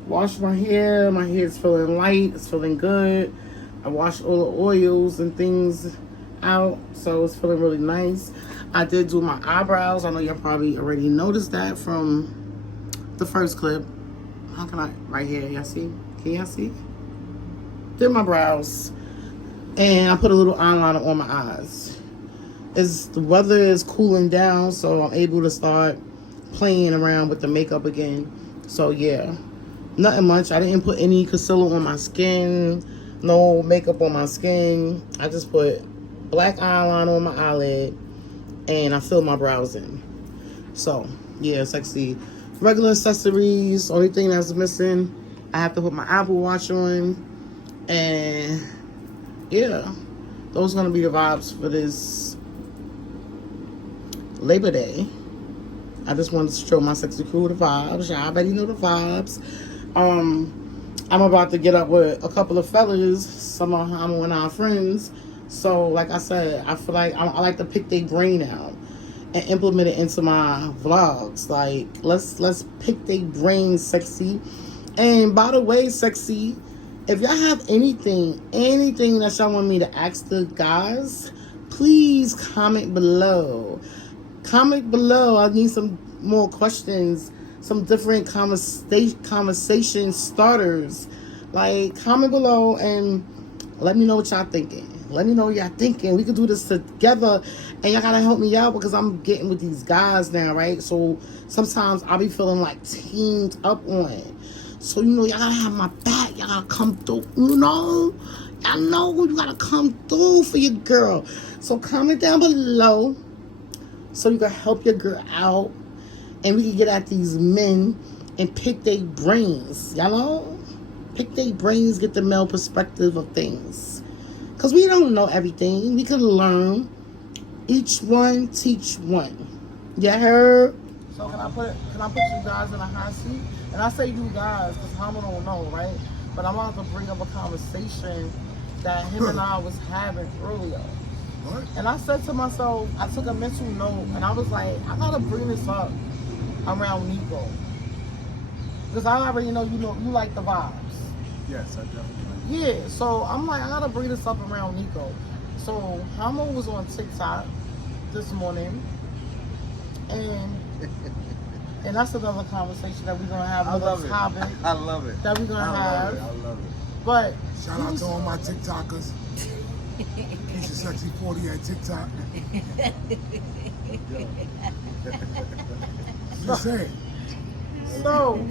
Washed my hair. My hair is feeling light. It's feeling good. I washed all the oils and things out. So it's feeling really nice. I did do my eyebrows. I know y'all probably already noticed that from the first clip. How can I? Right here. Y'all see? Can y'all see? Did my brows. And I put a little eyeliner on my eyes. The weather is cooling down, so I'm able to start playing around with the makeup again. So yeah, nothing much. I didn't put any concealer on my skin, no makeup on my skin. I just put black eyeliner on my eyelid, and I filled my brows in. So yeah, sexy. Regular accessories. Only thing that's missing, I have to put my Apple Watch on, and yeah, those are gonna be the vibes for this Labor Day. I just wanted to show my sexy crew the vibes. Y'all already know the vibes. I'm about to get up with a couple of fellas. Some of them are our friends. So, like I said, I feel like I like to pick their brain out. and implement it into my vlogs. Like, let's pick their brains, Sexy. And by the way, Sexy, if y'all have anything that y'all want me to ask the guys, please comment below. Comment below. I need some more questions, some different conversation starters. Like, comment below and let me know what y'all thinking. Let me know what y'all thinking. We can do this together. And y'all gotta help me out because I'm getting with these guys now, right? So sometimes I'll be feeling like teamed up on it. So, you know, y'all gotta have my back. Y'all gotta come through, you know? Y'all know you gotta come through for your girl. So comment down below so you can help your girl out. And we can get at these men and pick their brains. Y'all know? Pick their brains, get the male perspective of things. Because we don't know everything. We can learn. Each one teach one. You heard? So can I put you guys in a hot seat? And I say you guys because Hama don't know, right? But I'm about to bring up a conversation that him and I was having earlier. What? And I said to myself, I took a mental note, and I was like, I gotta bring this up around Nico. Because I already know you like the vibes. Yes, I definitely. Yeah, so I'm like, I gotta bring this up around Nico. So Hama was on TikTok this morning, and that's another conversation that we're gonna have. Another topic. I love it. That we're gonna have. I love it. But Shout out to all my TikTokers. Keisha Sexy 40 at TikTok. Just saying. So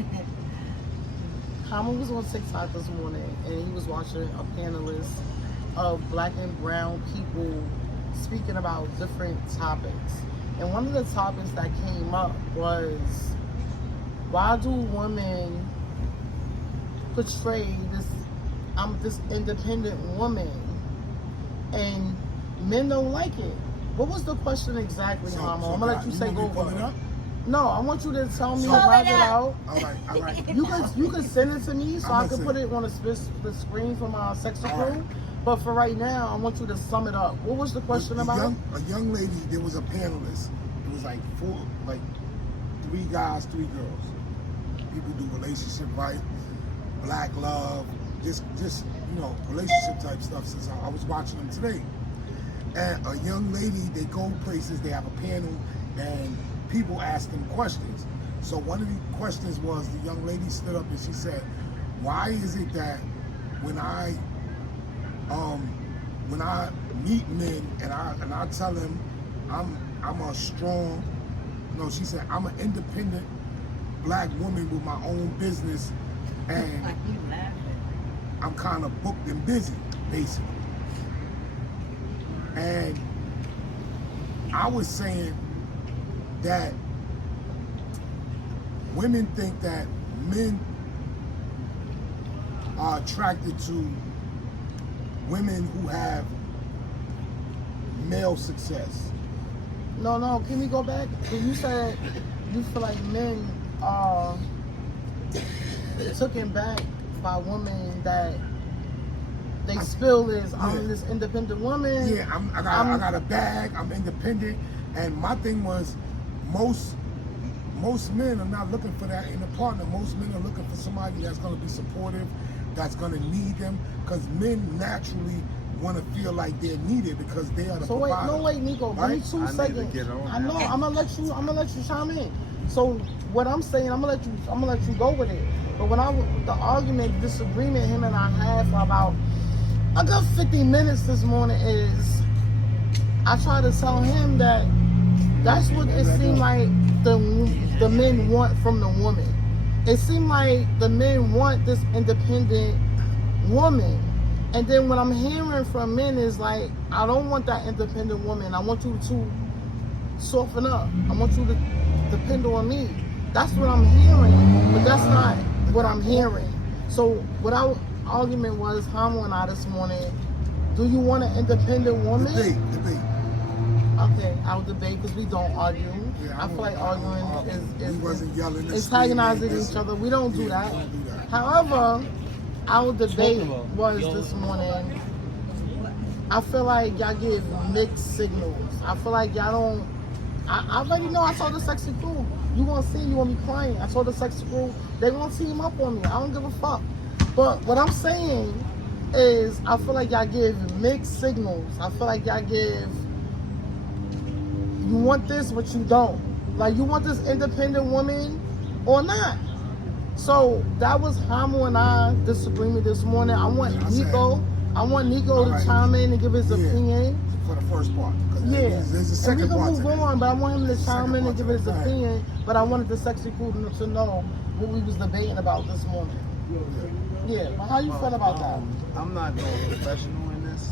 Hama was on TikTok this morning, and he was watching a panelist of black and brown people speaking about different topics. And one of the topics that came up was, why do women portray this independent woman and men don't like it? What was the question exactly, Hama? I'm gonna let you say go pull it up. No, I want you to tell me write it out. All right. You can send it to me so I can put it on the screen for my Sexy crew. Right. But for right now, I want you to sum it up. What was the question about? A young lady. There was a panelist. It was like 3 guys, 3 girls. People do relationship right, black love, just relationship type stuff. Since I was watching them today, and a young lady, they go places. They have a panel and people ask them questions. So one of the questions was, the young lady stood up and she said, why is it that when I meet men and I tell them I'm a strong, no, she said, I'm an independent black woman with my own business and I'm kind of booked and busy, basically. And I was saying that women think that men are attracted to women who have male success. No, can we go back? You said you feel like men are taken back by women that they spill is, I'm this independent woman. Yeah, I got a bag, I'm independent. And my thing was, most men are not looking for that in a partner. Most men are looking for somebody that's going to be supportive, that's going to need them, because men naturally want to feel like they're needed because they are the provider. Wait, Nico, right? give me 2 seconds. I know, I'm gonna let you chime in. So what I'm saying, I'm gonna let you go with it. But when the argument, disagreement him and I had for about a good 50 minutes this morning is, I try to tell him that that's what it seemed like the men want from the woman. It seemed like the men want this independent woman. And then what I'm hearing from men is like, I don't want that independent woman. I want you to soften up. I want you to depend on me. That's what I'm hearing, but that's not what I'm hearing. So what our argument was, Hama and I this morning, do you want an independent woman? Debate. Okay, I'll debate because we don't argue. Yeah, I feel like arguing is antagonizing each other. We don't do that. However, our debate was this morning, I feel like y'all give mixed signals. I feel like y'all don't I already know I told the sexy crew, you gonna see you gonna be crying. I told the sexy crew, they gonna team up on me. I don't give a fuck. But what I'm saying is, I feel like y'all give mixed signals. I feel like y'all give, you want this, but you don't. Like, you want this independent woman or not. So that was Hamo and I disagreement this morning. I want Nico to chime in and give his opinion. For the first part. Yeah. There's a second part. And we can move on, but I want him to chime in and give his Right. opinion. But I wanted the sexy crew to know what we was debating about this morning. Yeah, but how you feel about that? I'm not no professional in this.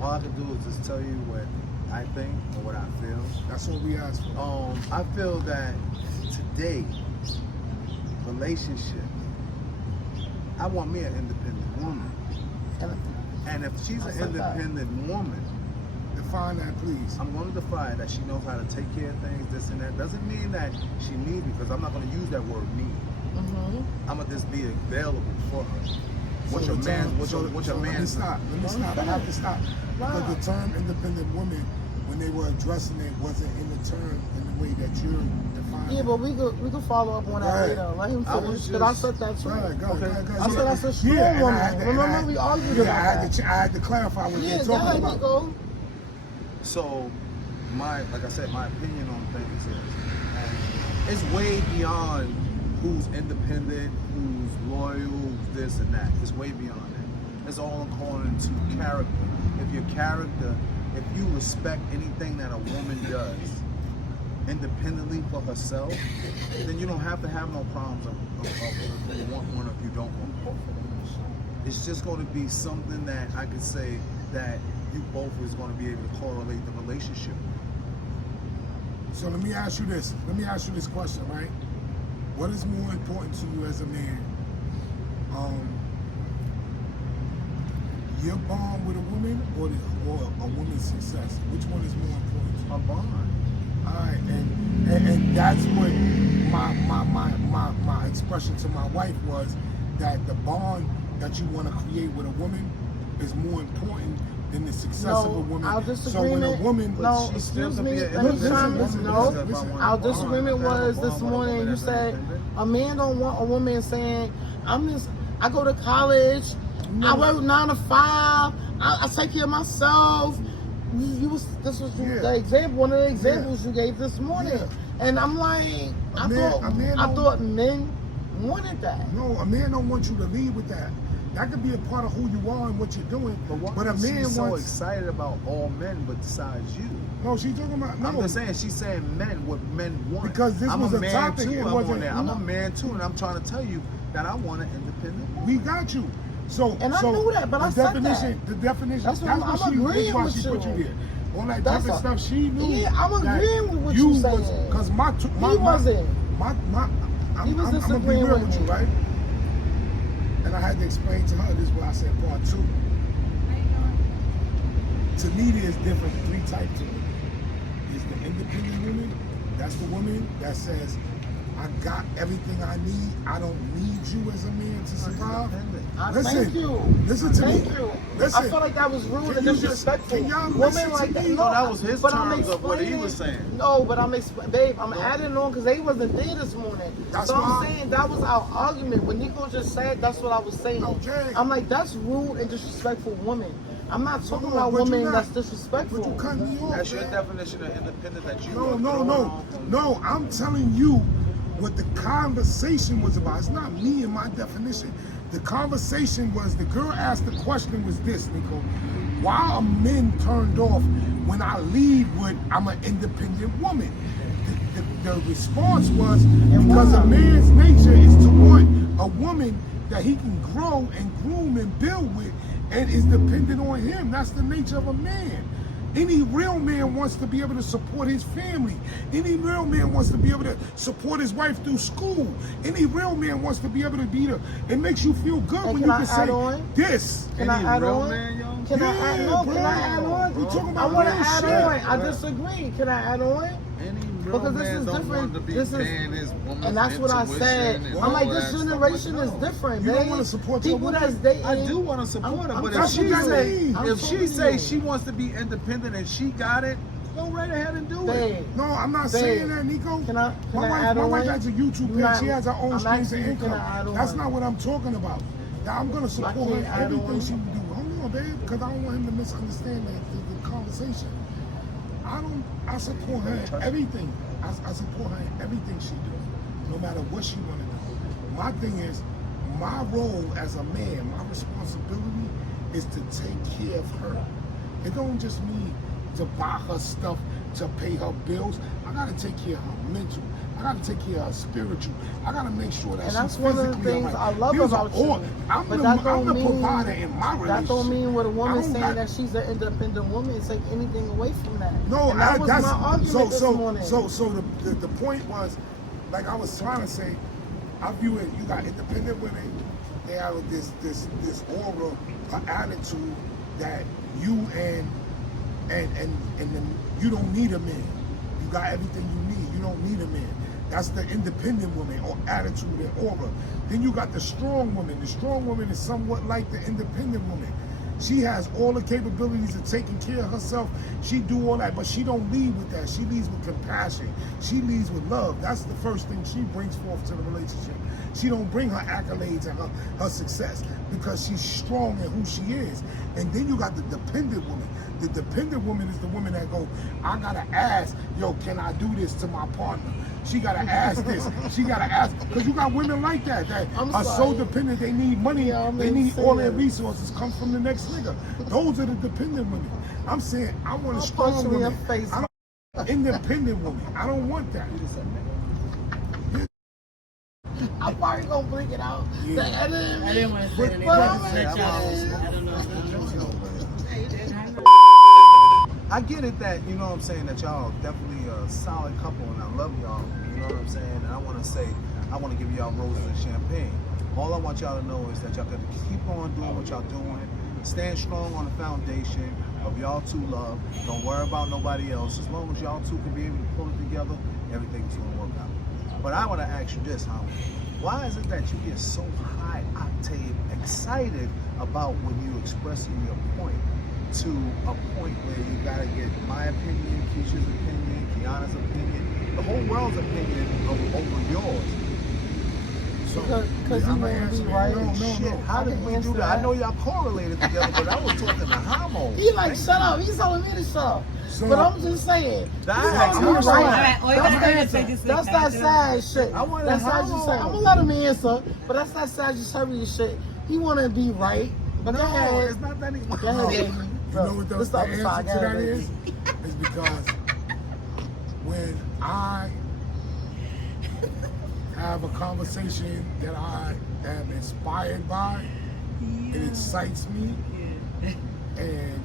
All I can do is just tell you what I think or what I feel. That's what we asked for. I feel that today, relationship, I want me an independent woman. And if she's an independent woman, define that, please. I'm going to define that she knows how to take care of things, this and that. Doesn't mean that she needs me, because I'm not going to use that word need. I'm going to just be available for her. What your man? Let me stop. I have to stop. Because the term independent woman, when they were addressing it, wasn't in the term in the way that you're defining. Yeah, but we could follow up on that later. Let him finish. Because I said that too. I said that's a strong woman. Remember we argued about that. I had to clarify what they're talking about. Nico. So, like I said, my opinion on things is, it's way beyond who's independent, who's loyal, who's this and that. It's way beyond that. It's all according to character. If you respect anything that a woman does independently for herself, then you don't have to have no problems of you want one or you don't want one. It's just going to be something that I could say that you both is going to be able to correlate the relationship. So let me ask you this. Question, right? What is more important to you as a man? Your bond with a woman or a woman's success? Which one is more important to you? A bond. All right, and that's what my expression to my wife was, that the bond that you want to create with a woman is more important than the success of a woman. Our disagreement, so when a woman, excuse me, our disagreement was this morning. You said a man don't want a woman saying, I go to college, I work 9 to 5, I take care of myself. This was the example, one of the examples you gave this morning, and I'm like, I thought men wanted that. No, a man don't want you to lead with that. That could be a part of who you are and what you're doing. But a man she's so excited about all men, but besides you. No, she's talking about. No. I'm just saying, she's saying men, what men want. Because this was a topic. I'm a man too, and I'm trying to tell you that I want an independent woman. We got you. And I knew that, but I said that. The definition. That's what I'm agreeing with you. Put you there. All that type of stuff she knew. Yeah, I'm agreeing with what you saying. Because he wasn't. I'm gonna be real with you, right? And I had to explain to her, this is what I said, part 2. To me, there's different 3 types of women. There's the independent woman. That's the woman that says, I got everything I need. I don't need you as a man to survive. Thank you. Listen to me. Thank you. Listen. I feel like that was rude and disrespectful. Women like that. No, that was his terms of what he was saying. No, but I'm adding on because they wasn't there this morning. So I'm saying that was our argument. When Nico just said, that's what I was saying. Okay. I'm like, that's rude and disrespectful woman. I'm not talking about women that's disrespectful. But you cut me off. That's your definition of independent that you No, I'm telling you what the conversation was about. It's not me and my definition. The conversation was, the girl asked the question was this, Nico. Why are men turned off when I lead with I'm an independent woman? The response was, because a man's nature is to want a woman that he can grow and groom and build with and is dependent on him. That's the nature of a man. Any real man wants to be able to support his family. Any real man wants to be able to support his wife through school. Any real man wants to be able to be there. It makes you feel good when you can say this. Can I add on? Can I add on? I want to add on. I disagree. Can I add on? Because this is different. And that's what I said. I'm like, this generation is different. You don't want to support people that's dating. I do want to support her, but if she say she wants to be independent and she got it, Go right ahead and do Babe. it. No, I'm not saying that, Nico. Can I My add on? wife has a YouTube page. Not- She has her own I'm streams of asking you, income. can I add on? That's not what I'm talking about. Now, I'm gonna support her can't in add everything on. she would do. Hold on, babe, because I don't want him to misunderstand the conversation. I support her in everything. I support her in everything she do, no matter what she wanna do. My thing is, my role as a man, my responsibility is to take care of her. It don't just mean to buy her stuff, to pay her bills. I gotta take care of her mental. I gotta take care of her spiritual. I gotta make sure that And she's that's one of the physically things alright. I love Here's about all- you. I'm But the, that I'm don't the mean provider in my relationship. that don't mean with a I woman don't saying got- that she's an independent woman take anything away from that. No, and that was that's my argument this morning. So the point was, like I was trying to say, I view it. You got independent women. They have this aura, an attitude that you and then you don't need a man. You got everything you need. You don't need a man. That's the independent woman or attitude and aura. Then you got the strong woman. The strong woman is somewhat like the independent woman. She has all the capabilities of taking care of herself. She do all that, but she don't lead with that. She leads with compassion. She leads with love. That's the first thing she brings forth to the relationship. She don't bring her accolades and her success because she's strong in who she is. And then you got the dependent woman. The dependent woman is the woman that go, I gotta ask, yo, can I do this to my partner? She gotta ask this. She gotta ask, because you got women like that are so dependent. They need money. They need all their resources come from the next nigga. Those are the dependent women. I'm saying I want a strong punch you in your woman. face. I don't independent woman. I don't want that. I'm probably gonna bring it out. Yeah. I didn't want to say anything. But I don't know. I get it that, you know what I'm saying, that y'all definitely a solid couple and I love y'all, you know what I'm saying, and I want to give y'all roses and champagne. All I want y'all to know is that y'all got to keep on doing what y'all doing, stand strong on the foundation of y'all two love, don't worry about nobody else. As long as y'all two can be able to pull it together, everything's going to work out. But I want to ask you this, Howard. Why is it that you get so high octane excited about when you expressing your point to a point where you gotta get my opinion, Keisha's opinion, Kiana's opinion, the whole world's opinion over yours? So because you want to be right. shit, how did we do that? I know y'all correlated together, but I was talking to Hamo. He like, shut up. He's telling me to shut up. So- But I'm just saying. That's you like- want to be all right. all you That's gotta do the is say answer. this That's like that that. sad shit. I wanna That's that Hamo. just I'm gonna let him answer, but that's that Sagittarius shit. He wanna be right. But go No, ahead. it's not that anymore. Go ahead, baby. You know what the This answer other to side, go that ahead, is? baby. Is because when I have a conversation that I am inspired by, it excites me, and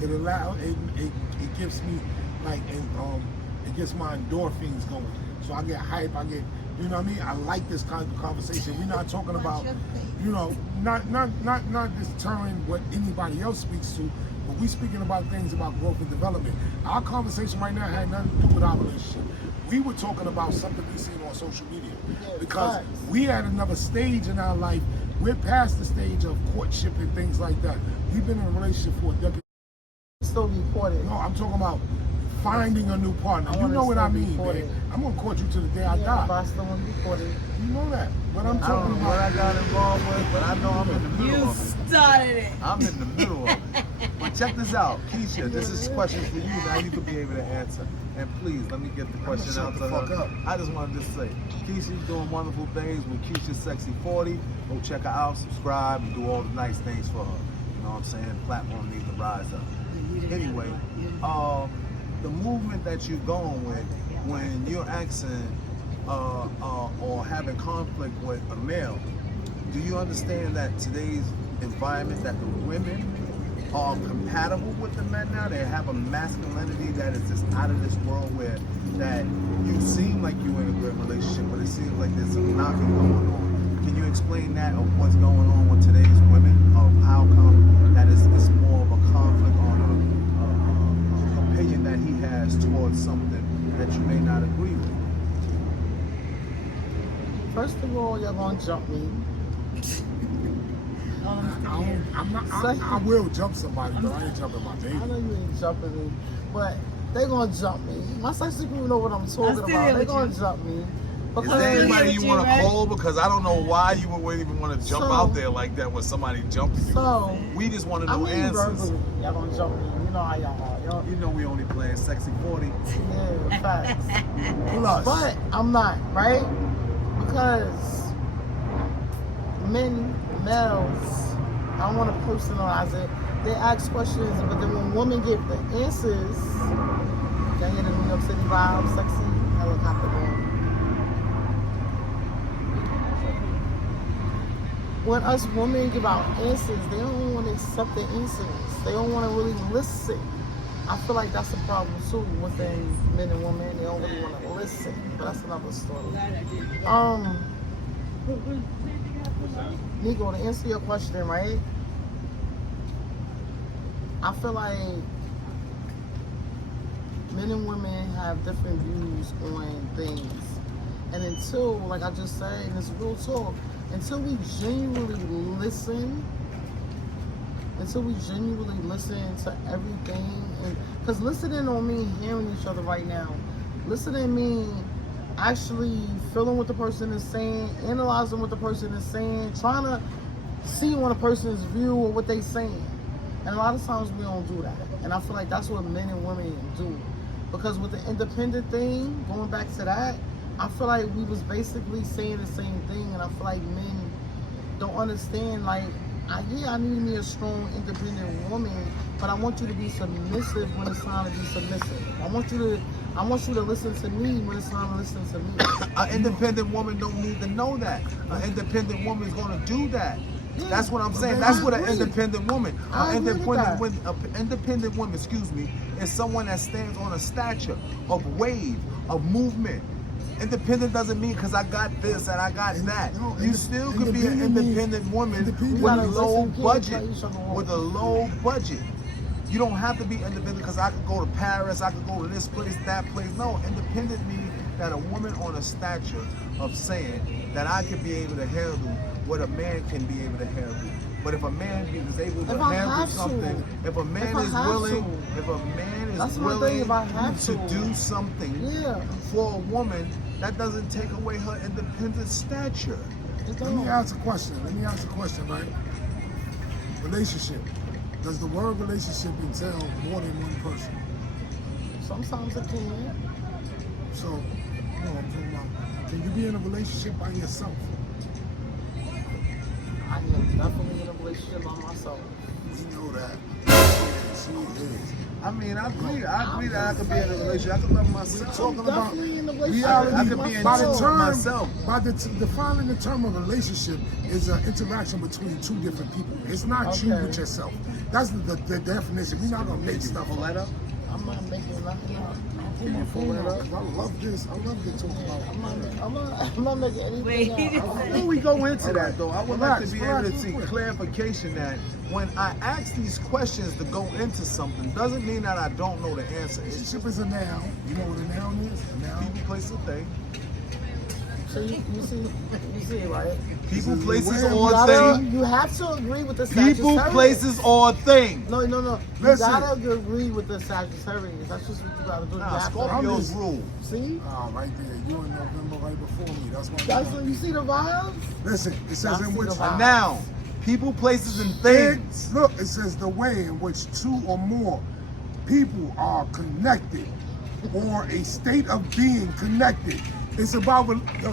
it gives me it gets my endorphins going. So I get hype. I get, you know what I mean? I like this kind of conversation. We're not talking about, not just telling what anybody else speaks to, but we speaking about things about growth and development. Our conversation right now had nothing to do with our relationship. We were talking about something we seen on social media because we had another stage in our life. We're past the stage of courtship and things like that. We've been in a relationship for a decade. Still reported. No, I'm talking about finding a new partner. You know what I mean, man. I'm gonna court you to the day I die. But I still want to report it. You know that. But I'm I don't talking know what I about. got involved with, but I know I'm in the middle You of it. started it. I'm in the middle of it. But check this out, Keisha, this is a question for you. Now you can be able to answer. And please, let me get the question out to her. I just wanted to say, Keisha's doing wonderful things with Keisha Sexy 40. Go check her out, subscribe, and do all the nice things for her. You know what I'm saying? The platform needs to rise up. Anyway, the movement that you're going with when you're asking or having conflict with a male, do you understand that today's environment that the women are compatible with the men now? They have a masculinity that is just out of this world where that you seem like you're in a good relationship, but it seems like there's some knocking going on. Can you explain that of what's going on with today's women, of how come that it's more of a conflict on an opinion that he has towards something that you may not agree with? First of all, y'all gonna jump me. I will jump somebody, but I ain't jumping my baby. I know you ain't jumping me, but they gonna jump me. My sexy people know what I'm talking about. They gonna jump me. Is there anybody you want to call? Because I don't know why you would even want to jump out there like that when somebody jumping you. So, we just want to know answers. Verbally, y'all gonna jump me. You know how y'all are. You know we only playing sexy 40. Yeah, facts. Plus. But I'm not, right? Because males, I don't want to personalize it. They ask questions, but then when women give the answers, they hear the New York City vibe, sexy helicopter going. When us women give out answers, they don't want to accept the answers. They don't want to really listen. I feel like that's a problem too within men and women. They don't really want to listen, but that's another story. Nico, to answer your question, right? I feel like men and women have different views on things. And until, like I just said, and it's real talk, until we genuinely listen to everything, and because listening don't mean hearing each other right now. Listening means actually feeling what the person is saying, analyzing what the person is saying, trying to see on a person's view or what they're saying. And a lot of times we don't do that. And I feel like that's what men and women do. Because with the independent thing, going back to that, I feel like we was basically saying the same thing, and I feel like men don't understand, like, I need me a strong, independent woman, but I want you to be submissive when it's time to be submissive. I want you to listen to me when it's time to listen to me. An independent woman don't need to know that. An independent woman is going to do that. Yeah, that's what I'm saying. That's what an independent woman. An independent woman, is someone that stands on a stature of wave, of movement. Independent doesn't mean because I got this and I got that. You still could be an independent woman with a low budget. With a low budget. You don't have to be independent because I could go to Paris, I could go to this place, that place. No, independent means that a woman on a stature of saying that I can be able to handle what a man can be able to handle. But if a man is able to handle something, if a man is willing to do something for a woman, that doesn't take away her independent stature. Let me ask a question, right? Relationship. Does the word relationship entail more than one person? Sometimes it can. So, you know what I'm talking about. Can you be in a relationship by yourself? I am definitely in a relationship by myself. You know that. She is. I mean, I agree that I could be in a relationship. I could love myself. We're talking about reality. I could be in by the term, myself. Defining the term of relationship is an interaction between two different people. It's not you with yourself. That's the definition. We're not gonna make stuff up. I'm not making nothing up. I love this. I love to talk about. I'm not making anything up. Before we go into that, though, I would like to be able to see clarification that when I ask these questions to go into something, doesn't mean that I don't know the answer. Relationship is a noun. You know what a noun is? A noun. People, place, a thing. So you see it, right? People, places, or thing. You have to agree with the People, places, or thing. No. You gotta agree with the Sagittarius. That's just what you gotta do. Nah, Scorpio's rule. See? Oh, right there. You in November right before me. That's what you see the vibes? Listen, it says in which a noun. People, places, and things. Look, it says the way in which two or more people are connected, or a state of being connected. It's about,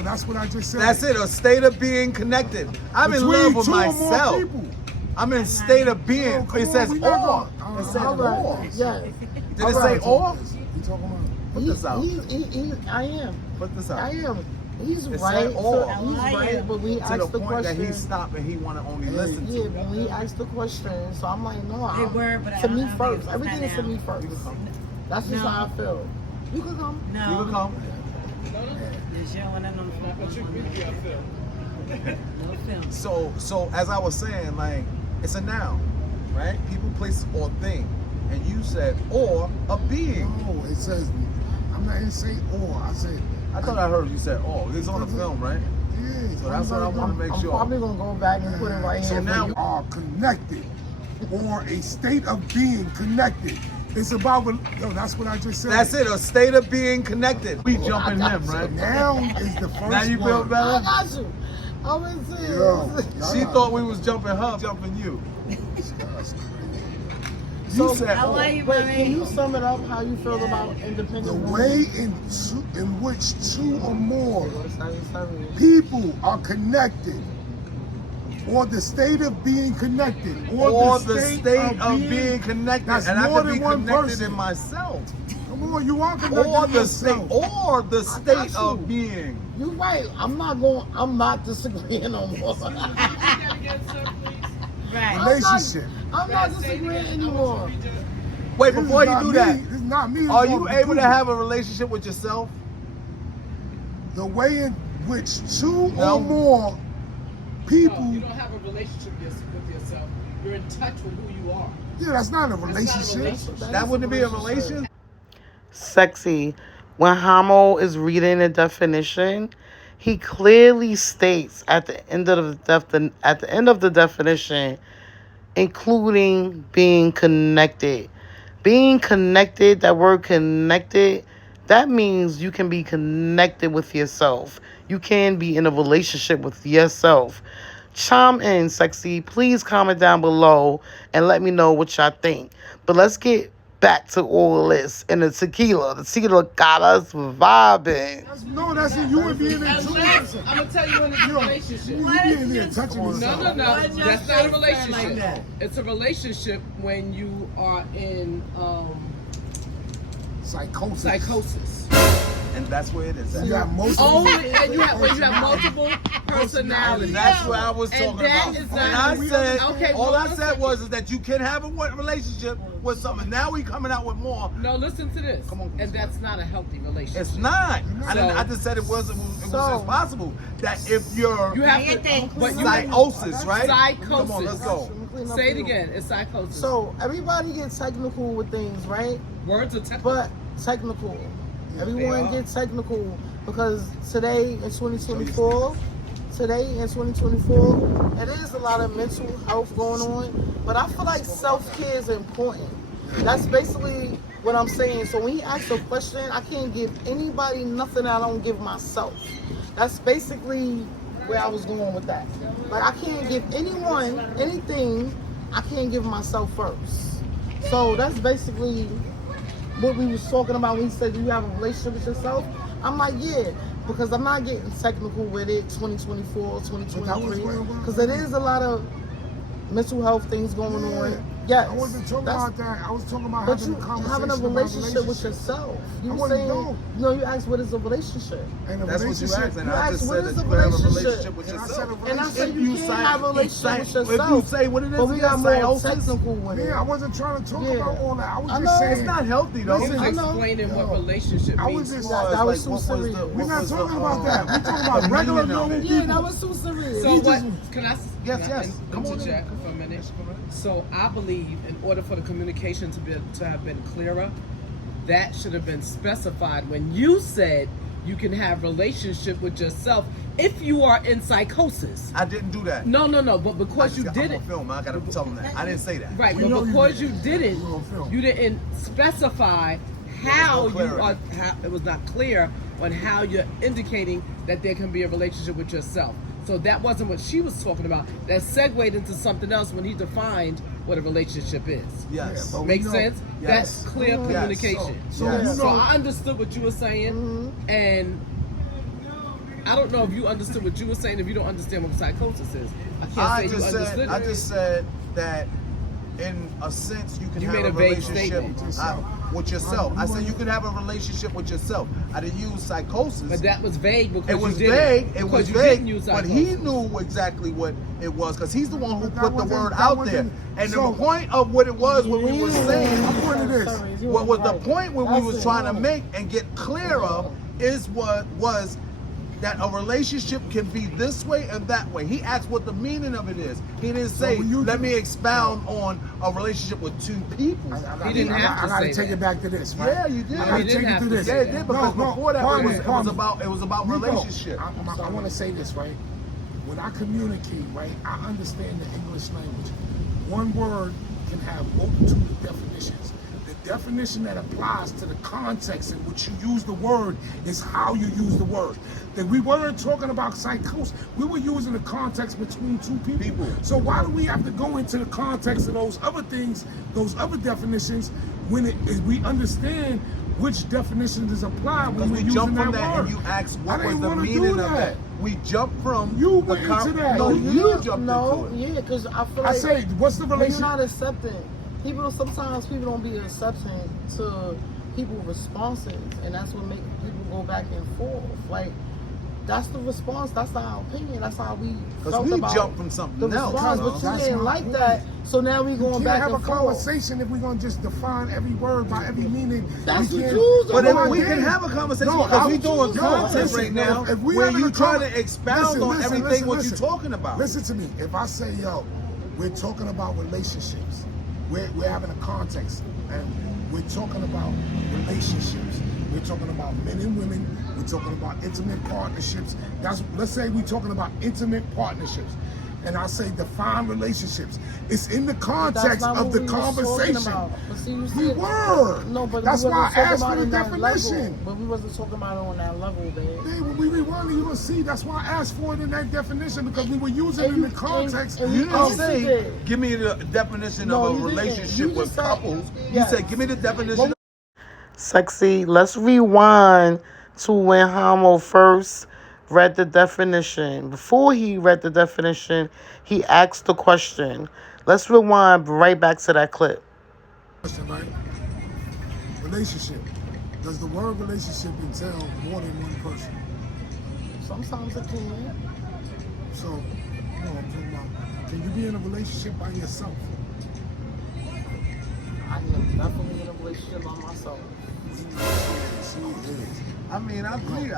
that's what I just said. That's it, a state of being connected. I'm in love with myself. I'm in state of being. It says or. It says or. Yes. Did it say or? You talking about? Put this out. I am. Put this out. I am. He's it right. Said or. He's right, but we asked the question. To the point that he stopped and he want to only listen to. Yeah, but we asked the question, so I'm like, no. But to me first. Everything is to me first. That's just how I feel. You can come. No. You can come. So as I was saying, like, it's a noun, right? People, places, or thing. And you said or a being. No, it says, I'm not even saying or. I thought I heard you said or. It's on the film, right? Yeah. So that's what I want to make sure. I'm probably gonna go back and put it right here. So now are connected, or a state of being connected. It's about, yo, that's what I just said. That's it, a state of being connected. We jumping him, right? Now is the first Now you feel one. better? I got you. I'm in Yo, She thought we was jumping her, jumping you. So, You said, How are you, wait, mommy? can you sum it up how you feel about independent the women? way in which two or more people are connected, or the state of being connected, or the state of being connected, that's and I more could be than one connected person. in myself. Come on, you are connected Or in the state, yourself. or the state of being. You're right. I'm not disagreeing no more. Right. Relationship. I'm not disagreeing anymore. Wait, This before is you not do me. that, This is not me. are It's you going able to Google. have a relationship with yourself? The way in which two No. or more people, No, you don't have a relationship with yourself. You're in touch with who you are. yeah, that's not a That's not a relationship. relationship. That wouldn't be a relation? Sexy. When Hamo is reading the definition, he clearly states at the end of the definition, including being connected. Being connected, that word connected, that means you can be connected with yourself. You can be in a relationship with yourself. Chime in, Sexy. Please comment down below and let me know what y'all think. But let's get back to all of this and the tequila. The tequila got us vibing. No, that's it. You would be in it too. Unless, I'm going to tell you when it's a relationship. You be in there touching yourself. No. That's not a Like that? relationship. It's a relationship when you are in psychosis. And that's where it is. You have multiple. Only and when you have multiple personalities. That's what I was And talking that about. is And not- I said, Okay, all well, I listen. said was is that you can have a relationship with something. Now we coming out with more. No, listen to this. Come on. And that's not a healthy relationship. It's not. I just said it was So- impossible. That if you're You have to. But you psychosis, right? Psychosis. Come on, let's go. Say it again. It's psychosis. So everybody gets technical with things, right? Words are technical. But technical. Everyone gets technical because today in 2024, it is a lot of mental health going on. But I feel like self-care is important. That's basically what I'm saying. So when he asks a question, I can't give anybody nothing I don't give myself. That's basically where I was going with that. Like I can't give anyone anything I can't give myself first. So that's basically what we was talking about when he said, do you have a relationship with yourself? I'm like, yeah, because I'm not getting technical with it 2024, 2023, because it is a lot of mental health things going on. Yes, I wasn't talking about that. I was talking about but having you a conversation having a about relationship with yourself. You I were wasn't saying, doing. you asked what is a relationship? And a That's what you relationship. asked, and You I asked, just what said is that a you have a relationship? relationship with And I said yourself. a And I said If you you can't say- have a relationship with if you yourself. say what it is, But we got it's more psychosis. technical with it. Yeah, I wasn't trying to talk Yeah. about all that. I was I just know. saying. It's not healthy though. He was I know. explaining what Yo, relationship I was means. just. That was too serious. We're not talking about that. We're talking about regular normal people. Yeah, that was too serious. So what? Can I? Yes, can I yes. Come on in. interject for a minute? So I believe in order for the communication to have been clearer, that should have been specified when you said you can have relationship with yourself if you are in psychosis. I didn't do that. No. But because you I'm did on it, film. I gotta tell them that. I didn't say that. right? We But know you because did. you didn't, We're on film. you didn't specify how no you clarity. are. How, it was not clear on how you're indicating that there can be a relationship with yourself. So that wasn't what she was talking about. That segued into something else when he defined what a relationship is. Yes. but we Makes know- sense? Yes. That's clear Yes. communication. So Yes. you So know. I understood what you were saying, and I don't know if you understood what you were saying. If you don't understand what psychosis is, I can't I say you just understood. said. I just said that. In a sense, you can You have made a a vague relationship statement. with yourself. I said you can have a relationship with yourself. I didn't use psychosis. But that was vague because It was you did vague. it. It was Because you vague. didn't use But psychosis. he knew exactly what it was because he's the one who But that put the wasn't- word that out there. wasn't- And so- the point of what it was, what we were saying, My point of this. what was the point what we was trying to make and get clear of is what was that a relationship can be this way and that way. He asked what the meaning of it is. He didn't say, when you let do- me expound on a relationship with two people. He didn't have to I gotta say take that. it back to this, right? Yeah, you did. I gotta He take didn't it have to to this. say Yeah, it did because before that pardon it me. was about Nico, relationship. I want to say this, right? When I communicate, right, I understand the English language. One word can have multitude of definitions. The definition that applies to the context in which you use the word is how you use the word. That we weren't talking about psychosis. We were using the context between two people. So why do we have to go into the context of those other things, those other definitions, when we understand which definition is applied when we're using that word? And you asked what I was didn't the wanna meaning do of that. We jumped from You went into that. No, you jumped No, into it. yeah, because I feel I like say, what's the when relationship? you're not accepting, sometimes people don't be accepting to people's responses, and that's what makes people go back and forth. Like, that's the response. That's our opinion. That's how we felt we about jumped from something the else. response. But you That's didn't my like point. that, so now we going back have and a forth. conversation if we're gonna just define every word by every meaning. That's we what can't- you But No, if I we can didn't. have a conversation No, because I- we doing no, content listen, right now if we where having you a trying con- to expound on everything what you're talking about. Listen to me. If I say, yo, we're talking about relationships, we're having a context, and we're talking about relationships. We're talking about men and women. We're talking about intimate partnerships. Let's say we're talking about intimate partnerships. And I say define relationships. It's in the context of the conversation. We were. No, but that's we why I wasn't asked talking for the about it on that definition. level. But we wasn't talking about it on that level, babe. Hey, when we rewind, you're gonna see. That's why I asked for it in that definition because we were using it in the context. and You we didn't say, did. give me the definition No, of a you didn't. relationship You with just said- couples. yes. You said, give me the definition. Sexy. Let's rewind to when Hamo first read the definition. Before he read the definition, he asked the question. Let's rewind right back to that clip. Question, right? Relationship. Does the word relationship entail more than one person? Sometimes it can. So, no, I'm talking about, can you be in a relationship by yourself? I am definitely in a relationship by myself. I mean, I agree that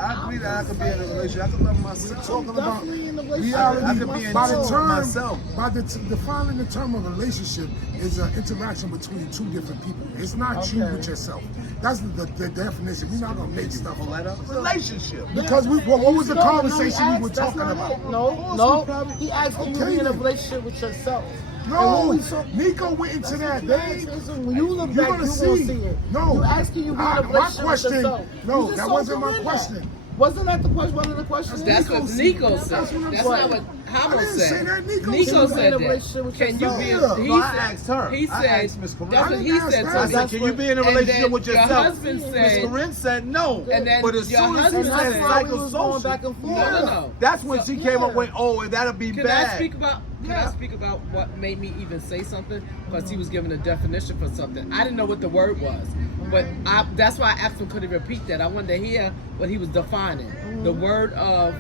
I could be in a relationship. I could love myself. Talking about Definitely in a reality, relationship. I could be in by the two term, myself. by defining the term of relationship is an interaction between two different people. It's not you with yourself. That's the definition. We're not gonna make stuff up. Relationship. Because what was the No, conversation no, we were that's talking not about? it. No. He asked you to Okay, be in a then. relationship with yourself. No, Nico went into that, babe. When you look You're back, gonna you're see. going to see it. No. You asking you be in a My relationship question- with yourself. no, You just that so wasn't my surrender. question. Wasn't that the question? Wasn't the question? That's what Nico said. That's what I'm That's saying. not what Hamo I didn't said. say that. Nico Nico said in a said relationship that. with Can you be? yourself. He No, I said. asked her. He I said. asked Miss Corinne. That's what I he didn't ask said her. to I me. said, can you be in a And relationship then with your yourself? husband Miss said. Corinne said no. And then But as your soon as husband she And said that's why we was going psychosocial, back and forth. No. that's when she came up Yeah. with, oh, that'll be Can bad. I speak about? Can I speak about what made me even say something? Because he was giving a definition for something. I didn't know what the word was, but that's why I asked him could he repeat that. I wanted to hear what he was defining. The word of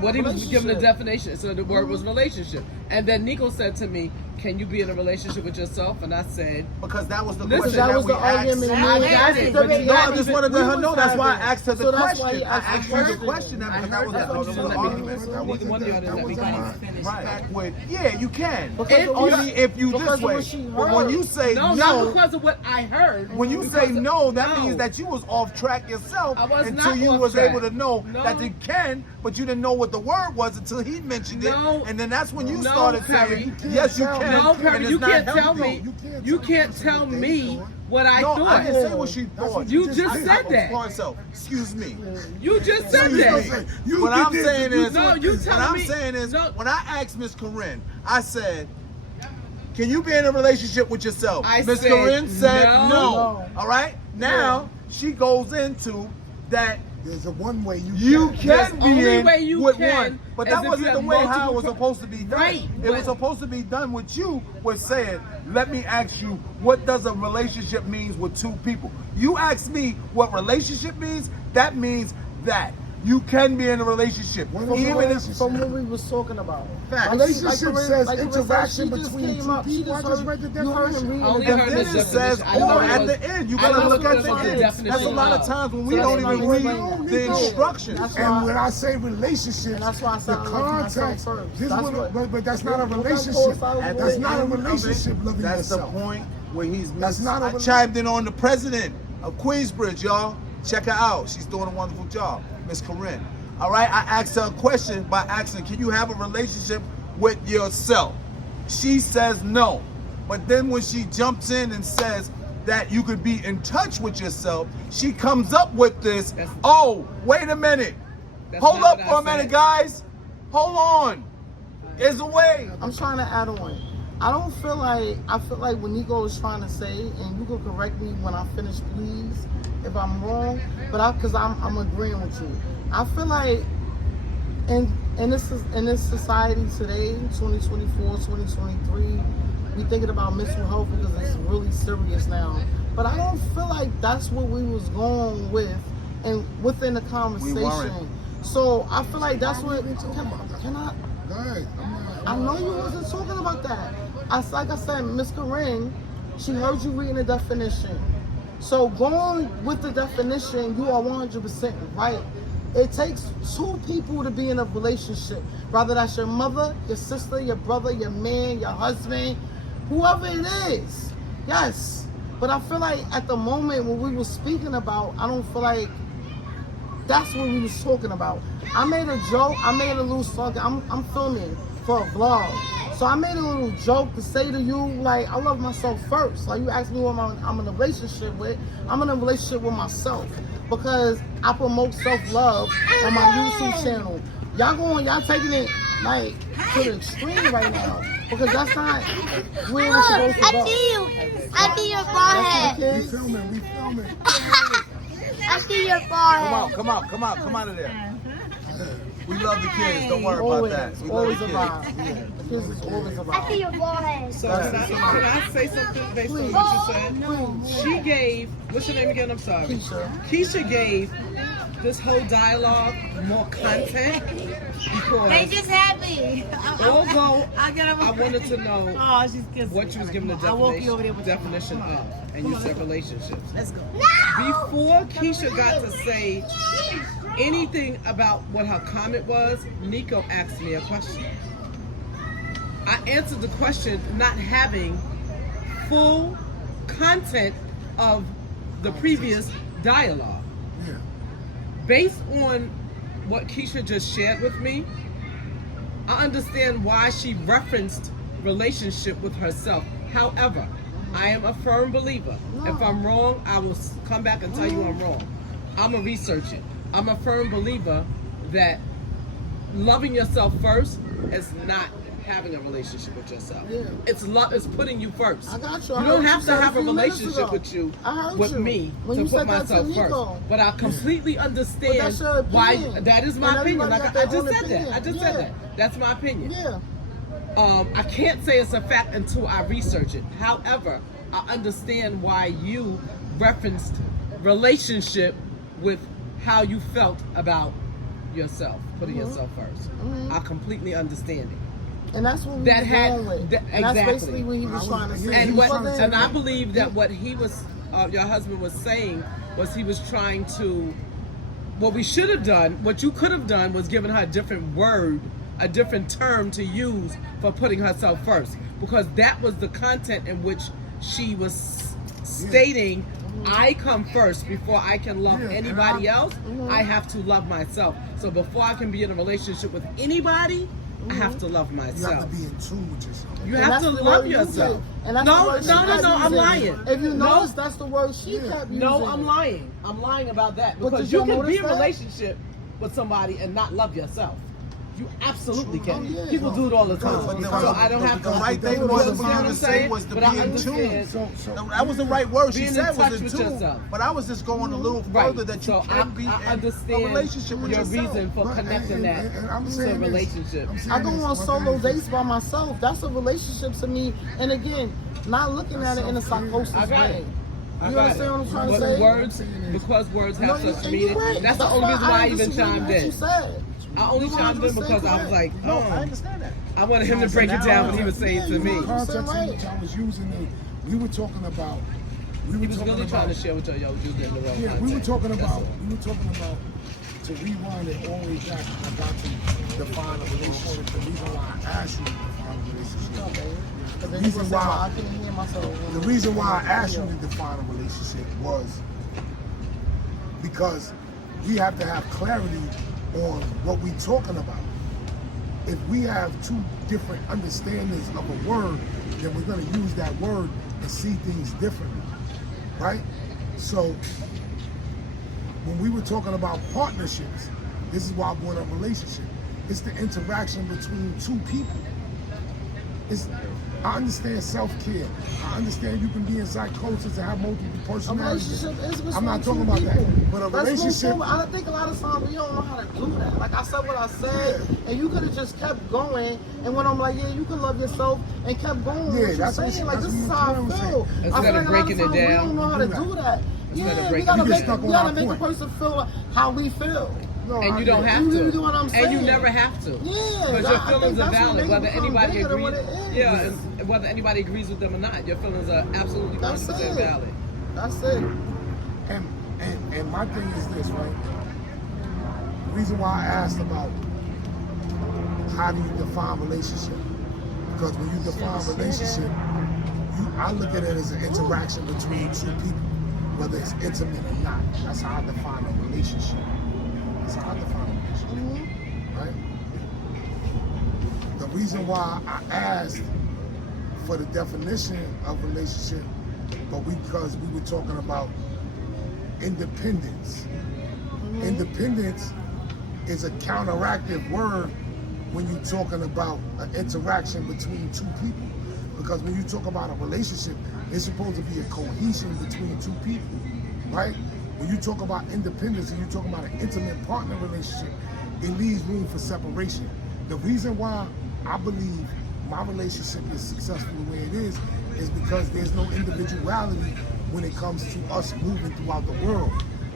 what he was giving a definition. So the word was relationship. And then Nico said to me, "Can you be in a relationship with yourself?" And I said, Because that was the Listen, question that was we the asked. argument. I got it, but you No, I not just even- wanted to let her we know. was That's why I having- asked her the so that's why question. he I asked asked the you the question. question I because that heard was that. the Let me argument. finish. Neither one of y'all didn't let me finish. Right. With, yeah, you can. Because Only if you because this of way. what she But when heard. you say No, not because of what I heard. when you say Because- no, that no. means that you was off track yourself I was until not you off was track. able to know No. that you can, but you didn't know what the word was until he mentioned it, No. and then that's when you No, started Perry. saying, "Yes, you can." No, and Perry, it's you not can't tell healthy. me. You can't tell me what I No, thought. I didn't say what she thought. what You just said that. For herself. Excuse me. You just said Excuse that. me. You What did I'm this, saying you is, No, you what telling I'm me- saying is, no. when I asked Miss Corinne, I said, "Can you be in a relationship with yourself?" I Miss said Corinne said no. no. All right. Now she goes into that. There's a one way You There's can be only in way you with can one, but is that if wasn't you the have way how it multiple was supposed to be done. Right, It was but- supposed to be done with you was saying, "Let me ask you, what does a relationship means with two people?" You ask me what relationship means. That means that you can be in a relationship, What is a even if relationship? From what we was talking about. Facts. Relationship says Carissa interaction said, she just between came two up. She people. I just just heard- read the you heard him definition. reading Only the And heard then the it definition. says, definition. I know or it at was- the end, you I gotta know look it at was the the end. definition That's a lot of of. times when we So don't that's even why read we explain the that. instructions. That's And why- when I say relationships, And that's why I the said I love myself context, first. this That's one, what- but that's not a Look how relationship. close I was At That's the not a end of it, relationship, loving that's yourself. the point where he's That's not a I rela- chimed in on the president of Queensbridge, y'all. Check her out. She's doing a wonderful job, Miss Corinne. All right, I asked her a question by asking, "Can you have a relationship with yourself?" She says no. But then when she jumps in and says, that you could be in touch with yourself, she comes up with this. Oh, wait a minute. Hold up for a minute, guys. Hold on. There's a way. I'm trying to add on. I feel like what Nico is trying to say, and you can correct me when I finish, please, if I'm wrong, but because I'm agreeing with you. I feel like in this society today, 2024, 2023, we thinking about mental health because it's really serious now. But I don't feel like that's what we was going with and within the conversation. So I feel like that's what can I? I know you wasn't talking about that. Like I said, Miss Corinne, she heard you reading the definition. So going with the definition, you are 100% right. It takes two people to be in a relationship, whether that's your mother, your sister, your brother, your man, your husband, whoever it is. Yes. But I feel like at the moment when we were speaking about, I don't feel like that's what we was talking about. I made a joke. I made a little song. I'm filming for a vlog. So I made a little joke to say to you, like, I love myself first. Like, you asked me what I'm in a relationship with. I'm in a relationship with myself because I promote self-love on my YouTube channel. Y'all taking it, like, to the extreme right now because that's not where we're supposed to go. I see your forehead. We filming. I see your forehead. Come out of there. We love the kids. Don't worry Always, about that. We always love a the vibe. kids. Yeah, the kids is always a vibe. I see your forehead. So can I say something based on what you said? No. She gave, what's your name again? I'm sorry. Keisha gave this whole dialogue more content because They just had me. although I wanted to know Oh, she's kissing what you was giving the I woke you over there definition of, and you said relationships. Let's go. Before Keisha got to say anything about what her comment was, Nico asked me a question. I answered the question not having full content of the previous dialogue. Yeah. Based on what Keisha just shared with me, I understand why she referenced relationship with herself. However, I am a firm believer. If I'm wrong, I will come back and tell you I'm wrong. I'm going to research it. I'm a firm believer that loving yourself first is not having a relationship with yourself. Yeah. It's putting you first. I got you. You don't have to have a relationship with you, with me, to put myself first. But I completely understand why. That is my opinion. Like I just said that. I just said that. That's my opinion. Yeah. I can't say it's a fact until I research it. However, I understand why you referenced relationship with how you felt about yourself, putting yourself first. I completely understand it. And that's what we were going with. And that's basically what he was trying to say. And I believe that what he was, your husband was saying, was he was trying to, what we should have done, what you could have done was given her a different word, a different term to use for putting herself first. Because that was the content in which she was stating, I come first before I can love anybody else. I have to love myself. So before I can be in a relationship with anybody, I have to love myself. You have to be in tune with yourself. You have to love yourself. No, I'm lying. If you notice, that's the word she kept using. No, I'm lying. I'm lying about that. Because you can be in a relationship with somebody and not love yourself. You absolutely can. People do it all the time. So I don't have to. The right thing was for you to say was to be in tune. That was the right word. She said was in tune. But I was just going a little further that you can be in a relationship with yourself. Your reason for connecting that to a relationship. I go on solo dates by myself. That's a relationship to me. And again, not looking at it in a psychosis way. You understand what I'm trying to say? Because words have such meaning. That's the only reason why I even chimed in. I only chimed in because I was like, no, I understand that. I wanted him to break it down when he was saying to me. The context in which I was using, we were talking about. He was really trying to share with y'all was using it in the wrong context. We were talking about. To rewind it all the way back, I got to define a relationship. The reason why I asked you to define a relationship. The reason why I asked you to define a relationship was because we have to have clarity on what we're talking about. If we have two different understandings of a word, then we're going to use that word and see things differently. right? So when we were talking about partnerships, this is why I brought up relationship. It's the interaction between two people. I understand self-care. I understand you can be in psychosis and have multiple personalities. A relationship is I'm not talking two about that. people. But a That's relationship. I think a lot of times we don't know how to do that. Like I said what I said, and you could have just kept going. And when I'm like, yeah, you can love yourself, and kept going. Yeah, What you're that's saying, what like this is what how I I'm feel. saying. I feel Instead like of a lot of breaking it times we down. don't know how to do that. Instead of Yeah, we breaking gotta it make, down. we gotta make a person feel how we feel. No, And I you don't get it. have You to. know what I'm saying? And you never have to. Yeah, Because your I think feelings are that's what valid, make it whether become anybody bigger than what agrees. it is. Yeah, and whether anybody agrees with them or not, your feelings are absolutely 100% That's it. valid. That's it. And my thing is this, right? The reason why I asked about how do you define relationship? Because when you define relationship, I look at it as an interaction between two people, whether it's intimate or not. That's how I define a relationship. That's how I define a relationship, right? The reason why I asked for the definition of relationship, because we were talking about independence. Independence is a counteractive word when you're talking about an interaction between two people. Because when you talk about a relationship, it's supposed to be a cohesion between two people, right? When you talk about independence and you talk about an intimate partner relationship, it leaves room for separation. The reason why I believe my relationship is successful the way it is because there's no individuality when it comes to us moving throughout the world.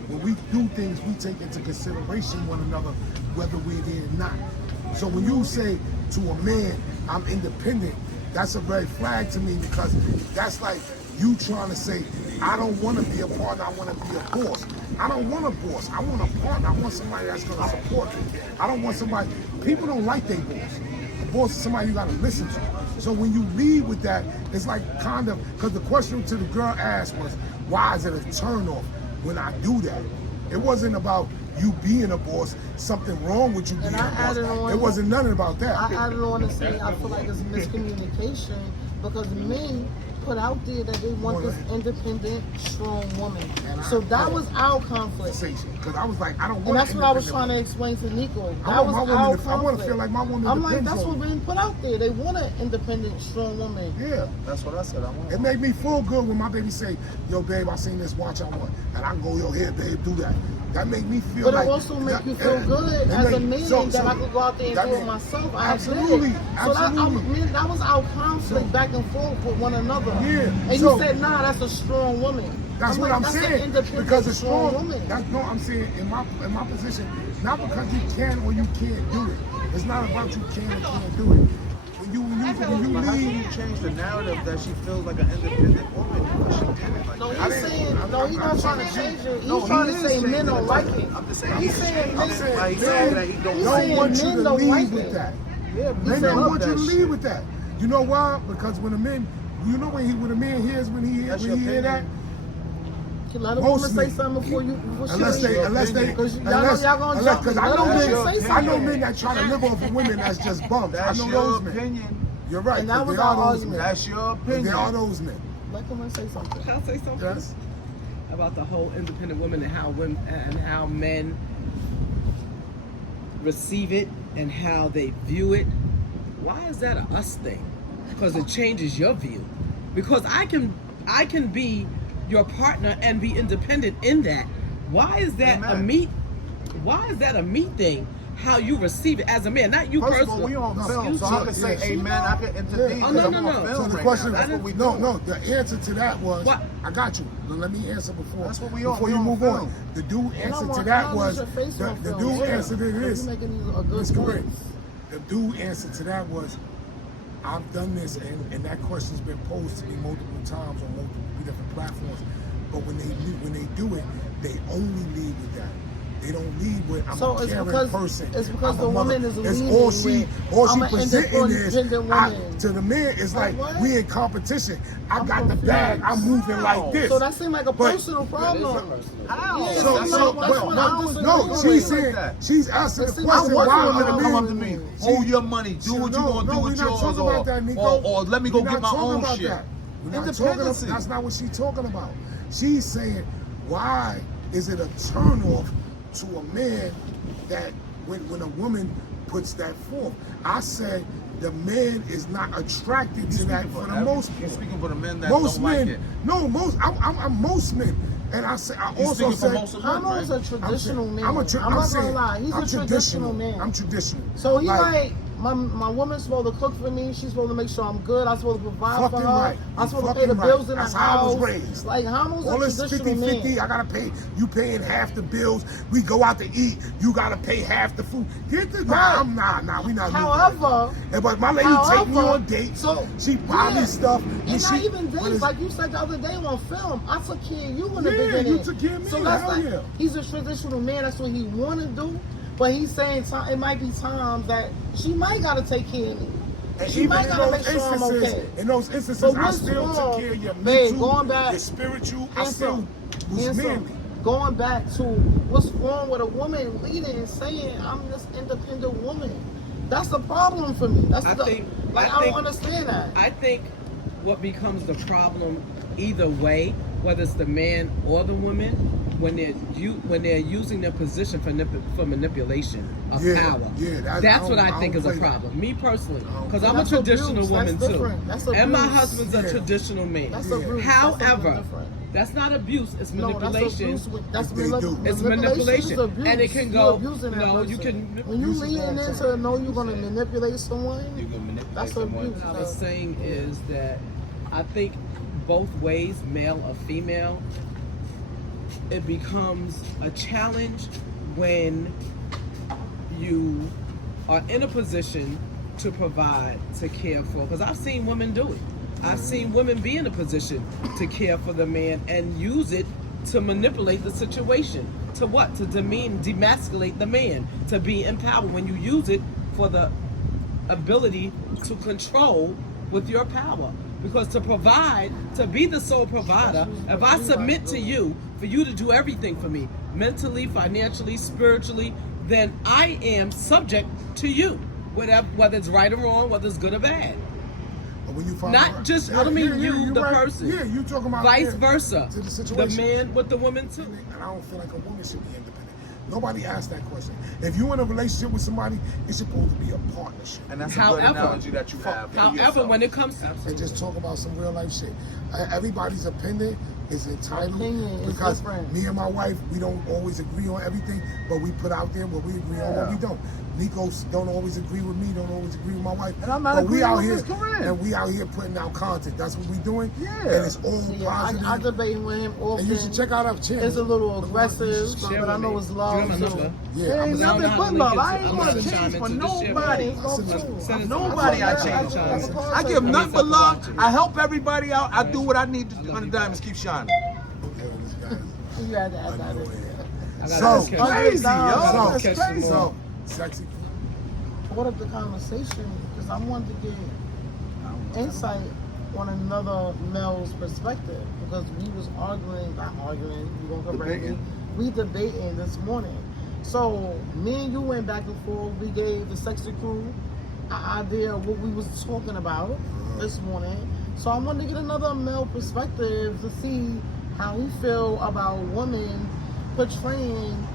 When we do things, we take into consideration one another, whether we're there or not. So when you say to a man, I'm independent, that's a red flag to me, because that's like you trying to say, I don't want to be a partner, I want to be a boss. I don't want a boss, I want a partner, I want somebody that's going to support me. I don't want somebody, people don't like their boss. A boss is somebody you got to listen to. So when you lead with that, it's like kind of, because the question to the girl asked was, why is it a turnoff when I do that? It wasn't about you being a boss, something wrong with you being a boss. It wasn't nothing about that. I added on to say I feel like it's miscommunication because men put out there that they want this independent, strong woman. So that was our conflict. Because I was like, I don't want. And that's what I was trying to explain to Nico. That was our conflict. I want to feel like my woman. I'm like, that's what men put out there. They want an independent, strong woman. Yeah, that's what I said. I want. It made me feel good when my baby say, "Yo, babe, I seen this watch I want," and I can go, "Yo, here, babe, do that." That made me feel. But like, it also make you feel good as a man that I could go out there and do it myself. Absolutely, absolutely. That was our conflict back and forth with one another. Yeah. And you said, nah, that's a strong woman. That's what I'm saying. Because it's strong. Woman. No, I'm saying in my position, not because you can or you can't do it. It's not about you can or can't do it. When you But how can you change the narrative that she feels like an independent woman because she did it like No, that? he's saying, no, he's not trying to change it. He's No, trying he to is say changing men don't it. like it. I'm just saying He's saying men like that he don't want you to lead with that. Yeah, They don't want you to lead with that. You know why? Because when a man, you know when a man hears when he hear that. Let a woman say something before you. Because I know men that try to live off of women that's just bums. I know those men. You're right. And that was our argument. That's your opinion. There are those men. Let someone say something. Can I say something? Yes. About the whole independent women and how men receive it and how they view it. Why is that a us thing? Because it changes your view. Because I can be your partner and be independent in that. Why is that a me? Why is that a me thing? How you receive it as a man, not you personally. First of all, we on film, so I can say amen. I can intervene. Oh, no. So the question, the answer to that was, what? I got you. Let me answer before. That's what we on. Before you move on, the dude answer to that was, the dude answer to this. It's correct. The dude answer to that was, I've done this, and that question's been posed to me multiple times on multiple different platforms. But when they do it, they only lead with that. They don't lead with I'm a caring person. It's because the mother. woman is it's leading all she presenting is to the man is like we in competition. I got the bag. I'm moving like this. So that seems like a personal problem. How? No, she's saying she's asking the question why women to come up to me. Oh, your money. Do what you gonna do with yours, or let me go get my own shit. We're not talking about, that's not what she's talking about. She's saying, why is it a turnoff to a man that when a woman puts that forth? I said the man is not attracted to that for the most part. You're speaking for the men that Most don't men, like it. no, I'm most men. And I also said, Hamo's a traditional man. I'm not gonna lie, he's a traditional man. I'm traditional. So he like my woman's supposed to cook for me. She's supposed to make sure I'm good. I'm supposed to provide for her. Right. I'm supposed to pay the bills in That's the how house. I was raised. Like Hamo's all a this traditional 50-50, man. I gotta pay. You paying half the bills. We go out to eat. You gotta pay half the food. Get the nah, we not. However, but my lady take me on dates. So she buy me stuff. And not even dates. Like you said the other day on film, I took care of you in the beginning. You took care of me. So that's like he's a traditional man. That's what he want to do. But he's saying it might be times that she might gotta take care of me. And she might gotta make sure I'm okay. In those instances, so I still took care of your mental, going back, your spiritual. I still was manly. Going back to what's wrong with a woman leading and saying I'm this independent woman. That's the problem for me. That's I don't understand that. I think what becomes the problem either way, whether it's the man or the woman, when they're using their position for manipulation of power. Yeah, that's what I think is a problem. Me personally, because I'm a traditional woman too, and my husband's a traditional man. That's abuse. However, that's not abuse. It's manipulation. That's manipulation. It's manipulation, and it can go. No, you can. When you lean into know you're going to manipulate someone, that's abuse. What I was saying is that I think both ways, male or female, it becomes a challenge when you are in a position to provide, to care for. Because I've seen women do it. I've seen women be in a position to care for the man and use it to manipulate the situation. To what? To demasculate the man, to be empowered. When you use it for the ability to control with your power. Because to provide, to be the sole provider, if I submit to you for you to do everything for me, mentally, financially, spiritually, then I am subject to you, whether it's right or wrong, whether it's good or bad. When you find Not just, I don't mean you, the person. Yeah, you talking about vice versa. To the situation. The man with the woman too. And I don't feel like a woman should be independent. Nobody asked that question. If you're in a relationship with somebody, it's supposed to be a partnership. And that's a good analogy that you have. However, when it comes to... And just talk about some real life shit. Everybody's opinion is entitled. Because me and my wife, we don't always agree on everything, but we put out there what we agree on, what we don't. Nico don't always agree with me, don't always agree with my wife. And I'm not agreeing with his career. And we out here putting out content. That's what we doing. Yeah. And it's all positive. I debate with him often. And you should check out our channel. It's a little aggressive, but I know it's love. Yeah, ain't nothing but love. I ain't gonna change for nobody. Nobody I change. I give nothing but love. I help everybody out. I do what I need to do. And the diamonds keep shining. You had to add that in. So crazy, yo. That's crazy. So sexy. What up the conversation? Because I wanted to get insight on another male's perspective. Because we was we debating this morning. So me and you went back and forth. We gave the sexy crew an idea of what we was talking about this morning. So I wanted to get another male perspective to see how he feel about women portraying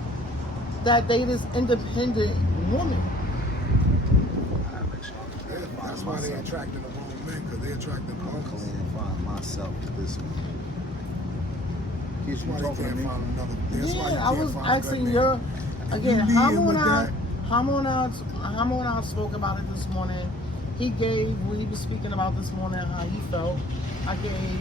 that they this independent woman. That's why they attracting the wrong men, because they attracting uncles. I find myself this one. That's why they can't find another. That's why you I was can't find asking your again. Hamo and I spoke about it this morning. He gave what he was speaking about this morning, how he felt. I gave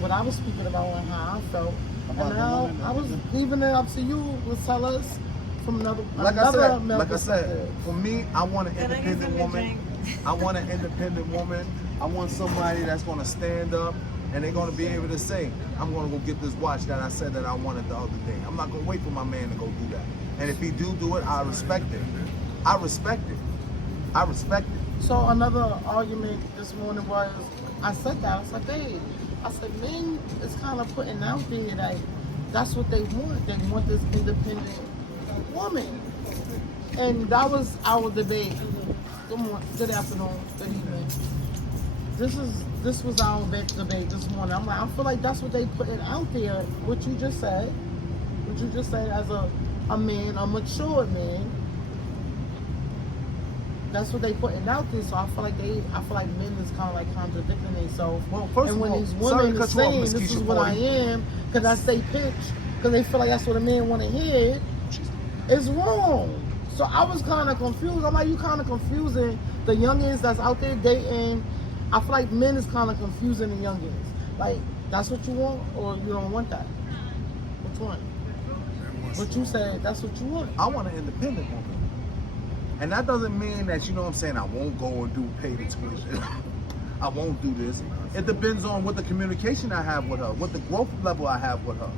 what I was speaking about and how I felt. And now I was leaving it up to you to tell us from another like I said, for me, I want an independent woman. I want an independent woman. I want somebody that's going to stand up and they're going to be able to say, I'm going to go get this watch that I said that I wanted the other day. I'm not going to wait for my man to go do that. And if he do it, I respect it. I respect it. I respect it. So another argument this morning was, I said that, I said, babe, I said, men is kind of putting out there that that's what they want. They want this independent woman. And that was our debate. Good morning, good afternoon, good evening. This is this was our big debate this morning. I'm like, I feel like that's what they putting out there. What you just said as a man, a mature man. That's what they putting out there. So I feel like men is kind of like contradicting themselves. Well, first and of when all, these sorry women to are cut you off, saying Miss this is Keisha what I 40. am, because I say pitch, because they feel like that's what a man want to hear, it's wrong. So I was kind of confused. I'm like, you kind of confusing the youngins that's out there dating. I feel like men is kind of confusing the youngins. Like, that's what you want, or you don't want that? Which one? But you said that's what you want. I want an independent woman. And that doesn't mean that, you know what I'm saying, I won't go and pay the tuition. I won't do this. It depends on what the communication I have with her, what the growth level I have with her.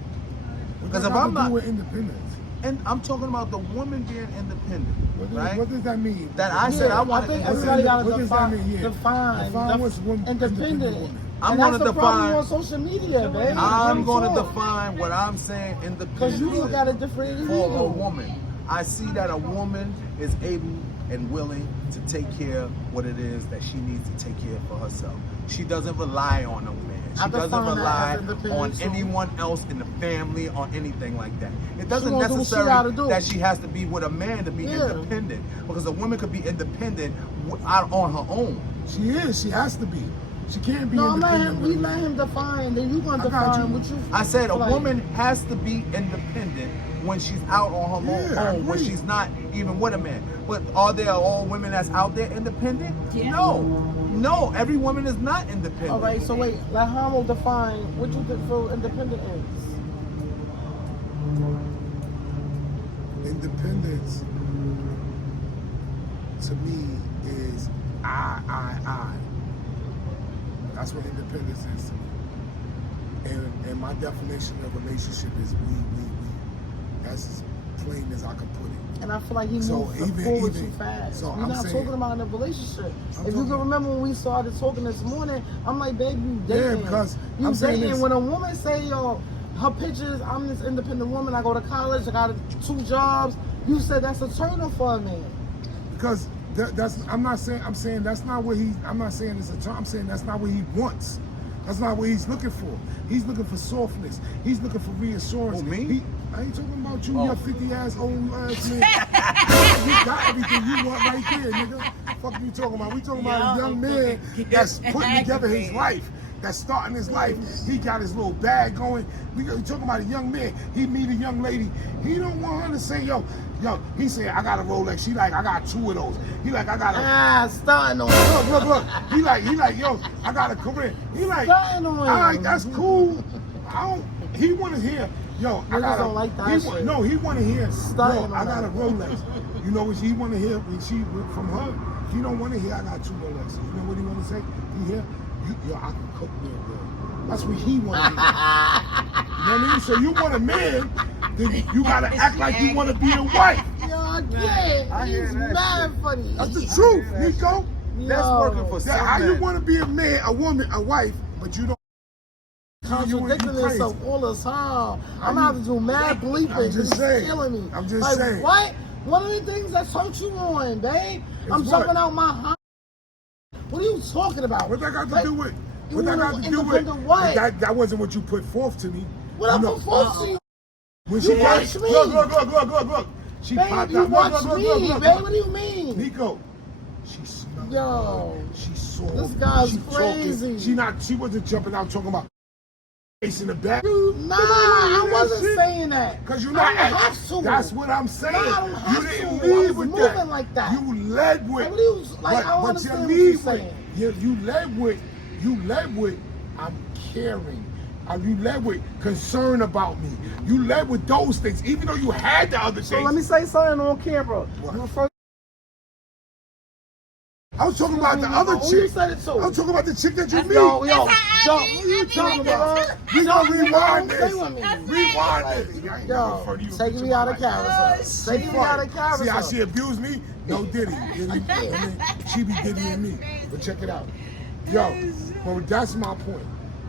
Because if I'm not with independence, and I'm talking about the woman being independent, right? What does that mean? That I said I want I think to everybody got what to does that mean? define what's independent woman. I'm going going to to define on social media, baby. I'm going to define what I'm saying independent. Because you look at it differently. For a woman, I see that a woman is able and willing to take care of what it is that she needs to take care of for herself. She doesn't rely on a man. She doesn't rely on anyone else in the family or anything like that. It doesn't necessarily that she has to be with a man to be independent, because a woman could be independent out on her own. She is. She has to be. She can't be No, independent. we let him define. Then you gonna define what you. I said a woman has to be independent when she's out on her own, when she's not even with a man. But are there all women that's out there independent? Yeah. No, every woman is not independent. All right, so wait, let Homo define what you feel independent is. Independence to me is I. That's what independence is to me. And my definition of relationship is we. That's as plain as I can put it. And I feel like he moved forward too fast. So we're not talking about in a relationship. If you can remember when we started talking this morning, I'm like, baby, you dating. Yeah, because you dating. When a woman say, yo, her pictures, I'm this independent woman, I go to college, I got 2 jobs, you said that's a turn-off for a man. Because I'm saying that's not what I'm not saying it's a turn, I'm saying that's not what he wants. That's not what he's looking for. He's looking for softness. He's looking for reassurance. Oh, me? I ain't talking about you, your 50-ass old ass man. You got everything you want right there, nigga. Fuck you talking about? We talking about a young man that's putting together his life, that's starting his life. He got his little bag going. We talking about a young man. He meet a young lady. He don't want her to say, yo. He said, I got a Rolex. She like, I got 2 of those. He like, I got a... starting on. Look. He like, yo, I got a career. He like, starting on. All right, that's cool. He want to hear, yo, I got don't like that shit. No, he want to hear, Starting yo, I got a Rolex. You know what he want to hear from her? He don't want to hear, I got 2 Rolexes. You know what he want to say? He hear, yo, I can cook real good. That's what he want to hear. You know what I mean? So you want a man, then you got to act like you want to be a wife. Yo, yeah, he's mad funny. That's the truth, Nico. That's working for some How you men. want to be a man, a woman, a wife, but you don't. Contradicting yourself all the time. I'm gonna have to do mad bleeping. I'm just saying. Killing me. I'm just saying. What? One of the things that hurt you on, babe? I'm what? jumping out my house. What are you talking about? What that got to do with? You What that got to do with? What? That wasn't what you put forth to me. What I put forth to you? When You she watch me. Look. She Babe, popped you out. watch Look. me, babe. What do you mean? Nico, she smelled. Yo, she saw. this guy's she crazy. Talking. She wasn't jumping out talking about in the back. Nah, I wasn't saying that. Because you're I not. don't have to. That's what I'm saying. No, I don't have you didn't to. lead I was with moving that. like that. You led with. What do you, like, I don't but understand you what you're lead saying. with. You led with. I'm caring. You led with concern about me. You led with those things, even though you had the other things. So let me say something on camera. What? I was talking about the other chick. You said it too. I was talking about the chick that you meet. Yo, who you talking about? We gonna rewind Stay this. with me. Rewind this. Yo, taking me out of character. Taking me out of character. See how she abused me? No Diddy. She be Diddying me. But check it out. Yo, well, that's my point.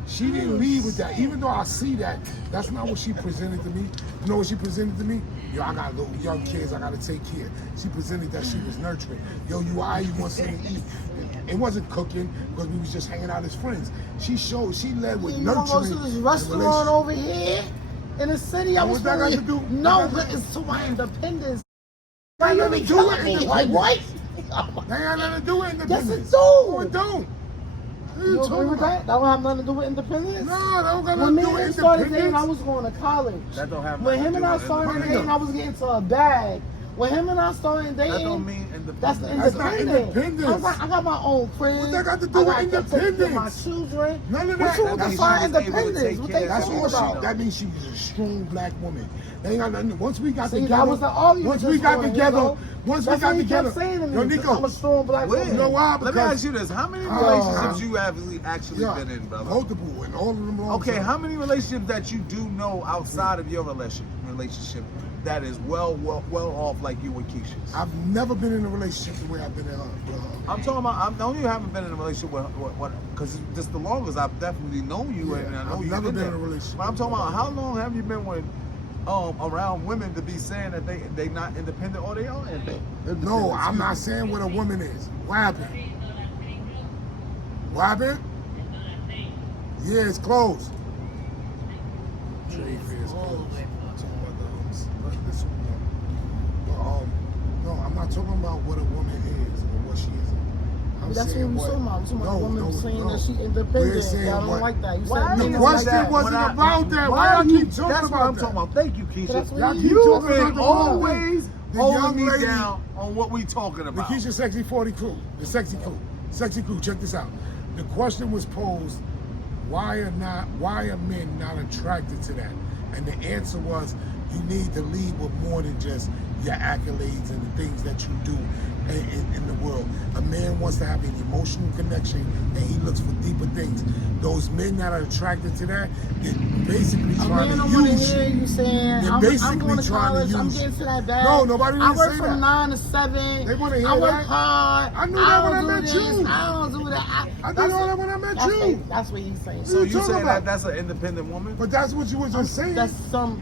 She didn't lead with that. Even though I see that, that's not what she presented to me. You know what she presented to me? Yo, I got little young kids I gotta take care. She presented that she was nurturing. Yo, you want something to eat. it wasn't cooking because we was just hanging out as friends. She led with You wanna go nurturing. to this and restaurant relationship. over here in the city? I What was that got to do? No, but it's to my independence. Why you Why be you doing me? it? Like what? That ain't nothing to do with independence. Yes, it do. No, it don't. What are You you agree talking with about? that? That don't have nothing to do with independence? No, that don't got When nothing me to do and with him started dating, I independence. was going to college. That don't have When nothing him to and do I with started independence. dating, I was getting to a bag. When him and I started dating, That don't mean independence. that's That's not independence. I got my own crib. What that got to do I with got to take care of my independence? children. None of What that. you That define means she was able to independence? take What care they of That's talking all about? that means she was a strong black woman. They ain't got nothing. Once we got See, together, that was the argument once we just got going, together, you know? once we That's got what he together, kept saying to yo, me. Nico, I'm a strong black Where? woman. you know why? Let me Because ask you this: how many relationships you have actually been in, brother? multiple, and all of them long Okay, term. how many relationships that you do know outside of your relationship that is well off like you and Keisha's? I've never been in a relationship the way I've been in with her. I'm talking about. I know you haven't been in a relationship with because just the longest I've definitely known you, Yeah, and I know I've you've never been there. in a relationship But I'm talking with about her. how long have you been with around women to be saying that they not independent or they are independent? No, I'm not saying what a woman is. What happened? What happened? Yeah, it's closed. Trade fair is closed. I'm talking about this one. No, I'm not talking about what a woman is or what she isn't. I'm That's what saying we talking about. I'm talking about a woman saying that she We're independent. saying Y'all don't what? like that. You Why said do The you question like that? wasn't When I- about that. Why y'all keep talking That's what about I'm that? talking about. Thank you, Keisha. That's what Y'all he keep is. You've talking been about the woman. always The holding young me lady- down on what we talking The about. Keisha Sexy 40 crew. The Sexy crew. Sexy crew, check this out. The question was posed, why are men not attracted to that? And the answer was, you need to lead with more than just your accolades and the things that you do in the world. A man wants to have an emotional connection and he looks for deeper things. Those men that are attracted to that, they're basically A trying man to don't want to use hear you. you saying, They're I'm basically going to trying college, to I'm use getting you. to that bag. No, nobody I didn't work say from that. 9 to 7. They want to hear I work that. hard. I knew that when I don't met do you. this, I don't do that. I did all that when I met you. That's what he's saying. So you you talking saying about? that's an independent woman? But that's what you was just saying. That's some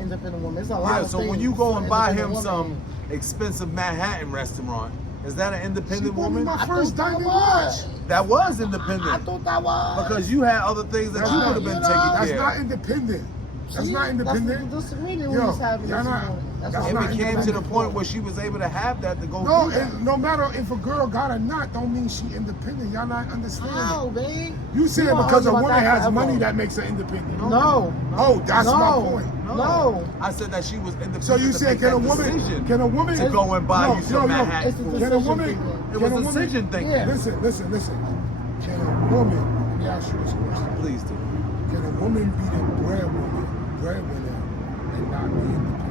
independent woman. It's a lot Yeah. of So things when you go for and buy independent him woman. some expensive Manhattan restaurant, is that an She independent bought me woman? my I first thought that diamond watch. was. That was independent. I thought that was. Because you had other things that you Nah, would have been you know, taking That's care not of. independent. That's See, not independent. That's the disagreement we Yo, was having y'all this not- morning. That's that's what It not we was became to the independent. point where she was able to have that to go No, do that. and no matter if a girl got or not, don't mean she independent. Y'all not understanding. How, babe? You said gonna because a argue about woman that has forever. money that makes her independent. No. Oh, that's my No. point. No. I said that she was independent. So you to said make can a that woman decision can a woman to go and buy you some Manhattan It's a food. Can a decision woman? thinking. It can was a woman- decision thinking. Yeah. Listen. Can a woman? Let me ask you this question. Please do. Can a woman be the breadwinner, and not be independent?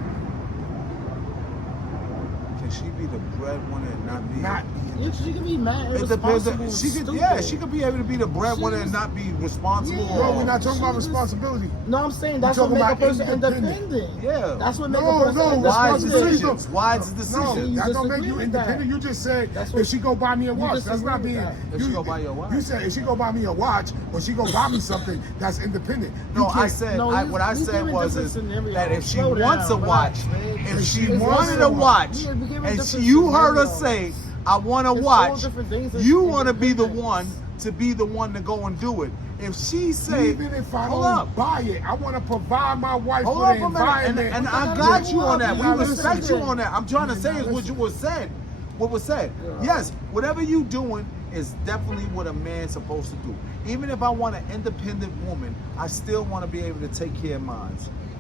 Can she be the breadwinner and not be? Not be independent. She can be mad, It depends. irresponsible, She could, stupid. yeah, she could be able to be the breadwinner and not be responsible. Yeah. Bro, or- we're not talking about She just- responsibility. No, I'm saying We're that's what talking make a about person independent. independent. Yeah. That's what make No, a person no, wise independent. decisions. Wise decisions. No, You that don't disagree make you with independent. that. You just said That's if what- she go buy me a watch, that's disagree not with being. that. If she go buy you a watch. You said if she go buy me a watch or she go buy me something, that's independent. You No, I can't- said No, what I you said giving was different is scenarios. that if she Slow wants a down, watch, relax, man. if she It's wanted a different. watch, Yeah, we giving and different you heard her scenarios. say, "I want a It's all watch," different things that's you want to be the independence. one to be the one to go and do it. If she say, Even if I "Hold don't up, buy it, I want to provide my wife hold with up an a minute," environment. and I What got the you hell? on that. We You're not respect you listening. on that. I'm trying to You're say not is what listening. you was said. What was said? Yes, whatever you doing is definitely what a man's supposed to do. Even if I want an independent woman, I still want to be able to take care of mine.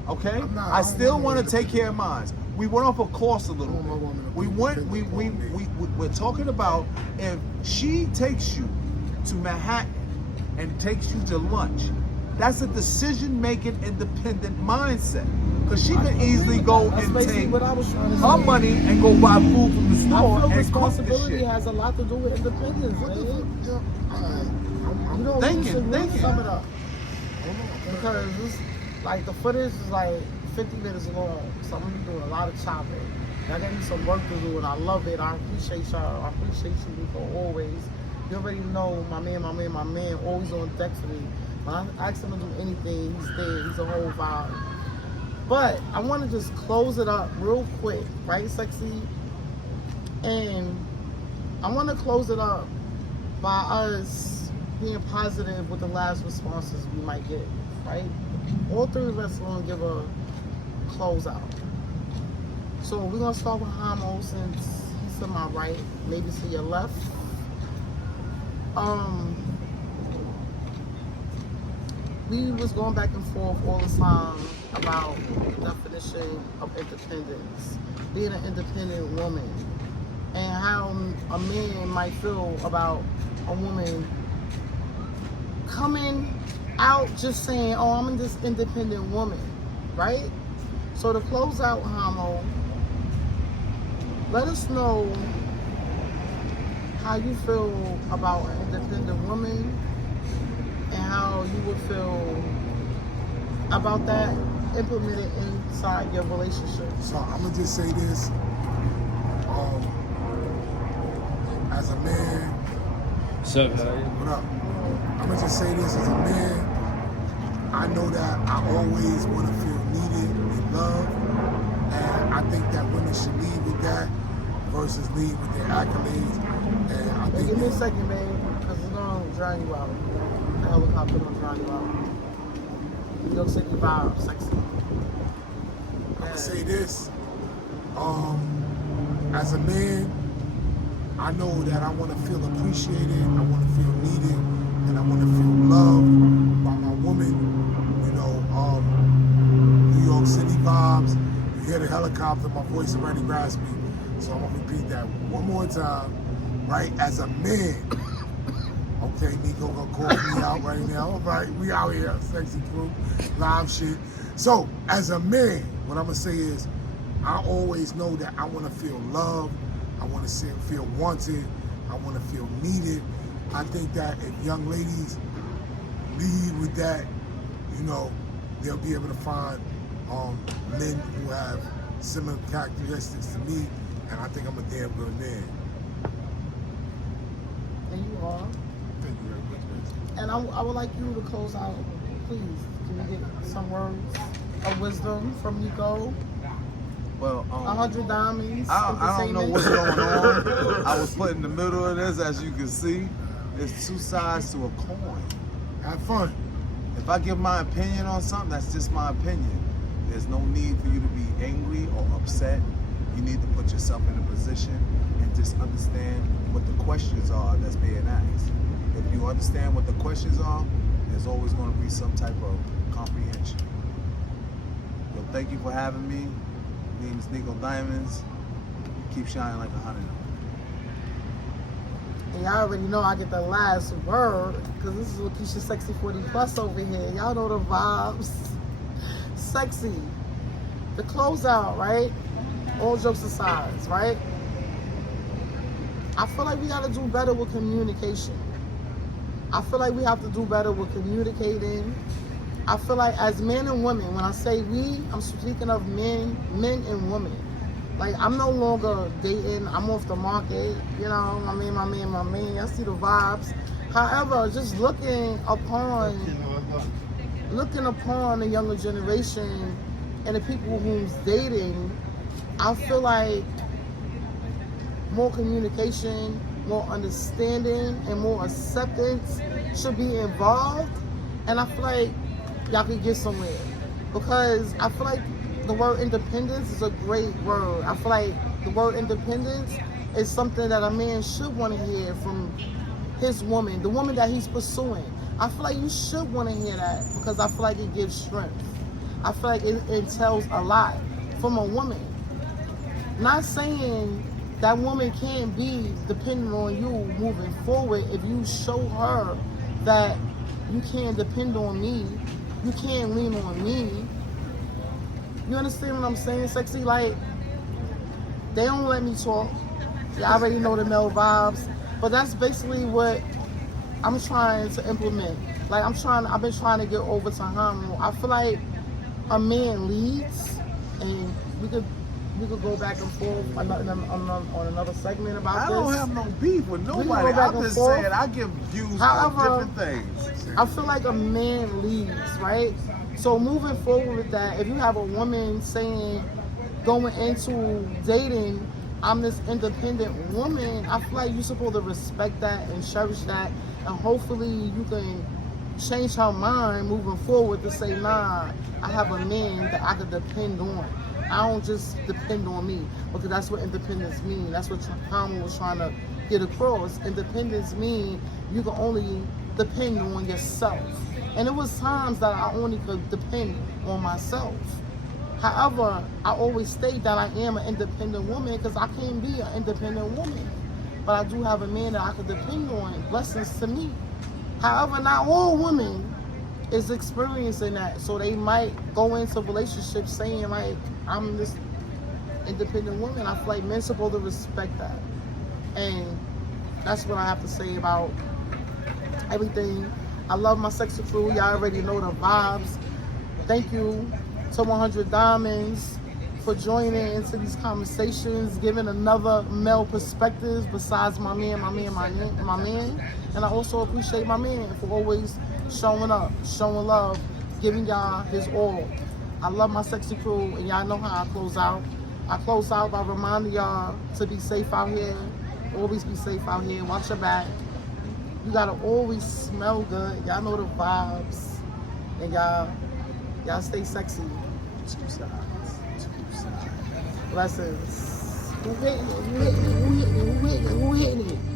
Okay? I still want to take care of mine. We went off a course a little I want my woman bit. to We be went. independent. We're talking about if she takes you to Manhattan and takes you to lunch. That's a decision-making, independent mindset. Because she could easily go That's and basically take what I was trying to say. her money and go buy food from the store I feel and cook the responsibility shit. has a lot to do with independence, What the man. fuck? You know, we Thinking, should thinking. sum it up. Because this, like, the footage is like 50 minutes long, so I'm gonna be doing a lot of chopping. Y'all got me some work to do, and I love it. I appreciate y'all. I appreciate you for always. You already know my man, always on deck for me. When I ask him to do anything, he's there. He's a whole vibe. But I want to just close it up real quick, right, Sexy? And I want to close it up by us being positive with the last responses we might get, right? All three of us are going to give a closeout. So we're going to start with Hamo since he's to my right, maybe to your left. We was going back and forth all the time about the definition of independence, being an independent woman, and how a man might feel about a woman coming out just saying, oh, I'm this independent woman, right? So to close out, Hamo, let us know how you feel about an independent woman and how you would feel about that implemented inside your relationship. So I'm gonna just say this. As a man, what up? I'm gonna just say this as a man. I know that I always want to feel needed and loved, and I think that women should lead with that versus lead with their accolades. And I think give me a second, man, because it's gonna drown you out. The helicopter gonna drown you out. New York City vibe, sexy. I'm gonna say this. As a man, I know that I want to feel appreciated, I want to feel needed, and I want to feel loved by my woman. You know, New York City vibes. You hear the helicopter, my voice already grasps me. So I'm gonna repeat that one more time, right? As a man. Okay, Nico gonna call me out right now. All right, we out here, sexy crew, live shit. So, as a man, what I'm gonna say is, I always know that I wanna feel loved, I wanna feel wanted, I wanna feel needed. I think that if young ladies lead with that, you know, they'll be able to find men who have similar characteristics to me, and I think I'm a damn good man. And you are. Thank you very much. And I would like you to close out, please. Can you get some words of wisdom from Nico? Well, 100 diamonds. I don't know what's going on. I was put in the middle of this, as you can see. There's two sides to a coin. Have fun. If I give my opinion on something, that's just my opinion. There's no need for you to be angry or upset. You need to put yourself in a position and just understand what the questions are that's being asked. If you understand what the questions are, there's always going to be some type of comprehension. So thank you for having me. My name is Nico Diamonds. Keep shining like 100. And y'all already know I get the last word, because this is Lakeisha Sexy 40 Plus over here. Y'all know the vibes. Sexy. The closeout, right? All jokes aside, right? I feel like we gotta do better with communication. I feel like we have to do better with communicating. I feel like as men and women, when I say we, I'm speaking of men and women. Like, I'm no longer dating, I'm off the market, you know, my man. I see the vibes. However, just looking upon the younger generation and the people who's dating, I feel like more communication, more understanding, and more acceptance should be involved. And I feel like y'all can get somewhere. Because I feel like the word independence is a great word. I feel like the word independence is something that a man should want to hear from his woman, the woman that he's pursuing. I feel like you should want to hear that, because I feel like it gives strength. I feel like it tells a lot from a woman. Not saying that woman can't be dependent on you moving forward if you show her that you can't depend on me, you can't lean on me. You understand what I'm saying, sexy? Like, they don't let me talk. Y'all already know the male vibes. But that's basically what I'm trying to implement. Like, I've been trying to get over to Hamo. I feel like a man leads, and we could go back and forth on another segment about I this. don't have no beef with nobody. I'm just saying I give views on different things. I feel like a man leads, right? So moving forward with that, if you have a woman saying, going into dating, I'm this independent woman, I feel like you're supposed to respect that and cherish that, and hopefully you can change her mind moving forward to say, nah, I have a man that I can depend on. I don't just depend on me, because that's what independence means. That's what Carmen was trying to get across. Independence means you can only depend on yourself. And it was times that I only could depend on myself. However, I always state that I am an independent woman because I can't be an independent woman. But I do have a man that I can depend on. Blessings to me. However, not all women is experiencing that. So they might go into relationships saying, like, I'm this independent woman. I feel like men supposed to respect that. And that's what I have to say about everything. I love my sexy crew. Y'all already know the vibes. Thank you to 100 Diamonds for joining into these conversations, giving another male perspective besides my man. And I also appreciate my man for always showing up, showing love, giving y'all his all. I love my sexy crew, and y'all know how I close out. I close out by reminding y'all to be safe out here. Always be safe out here. Watch your back. You gotta always smell good. Y'all know the vibes. And y'all stay sexy. Two sides. Blessings. Who hitting it? Who hitting it? Who hitting it? Who hitting it?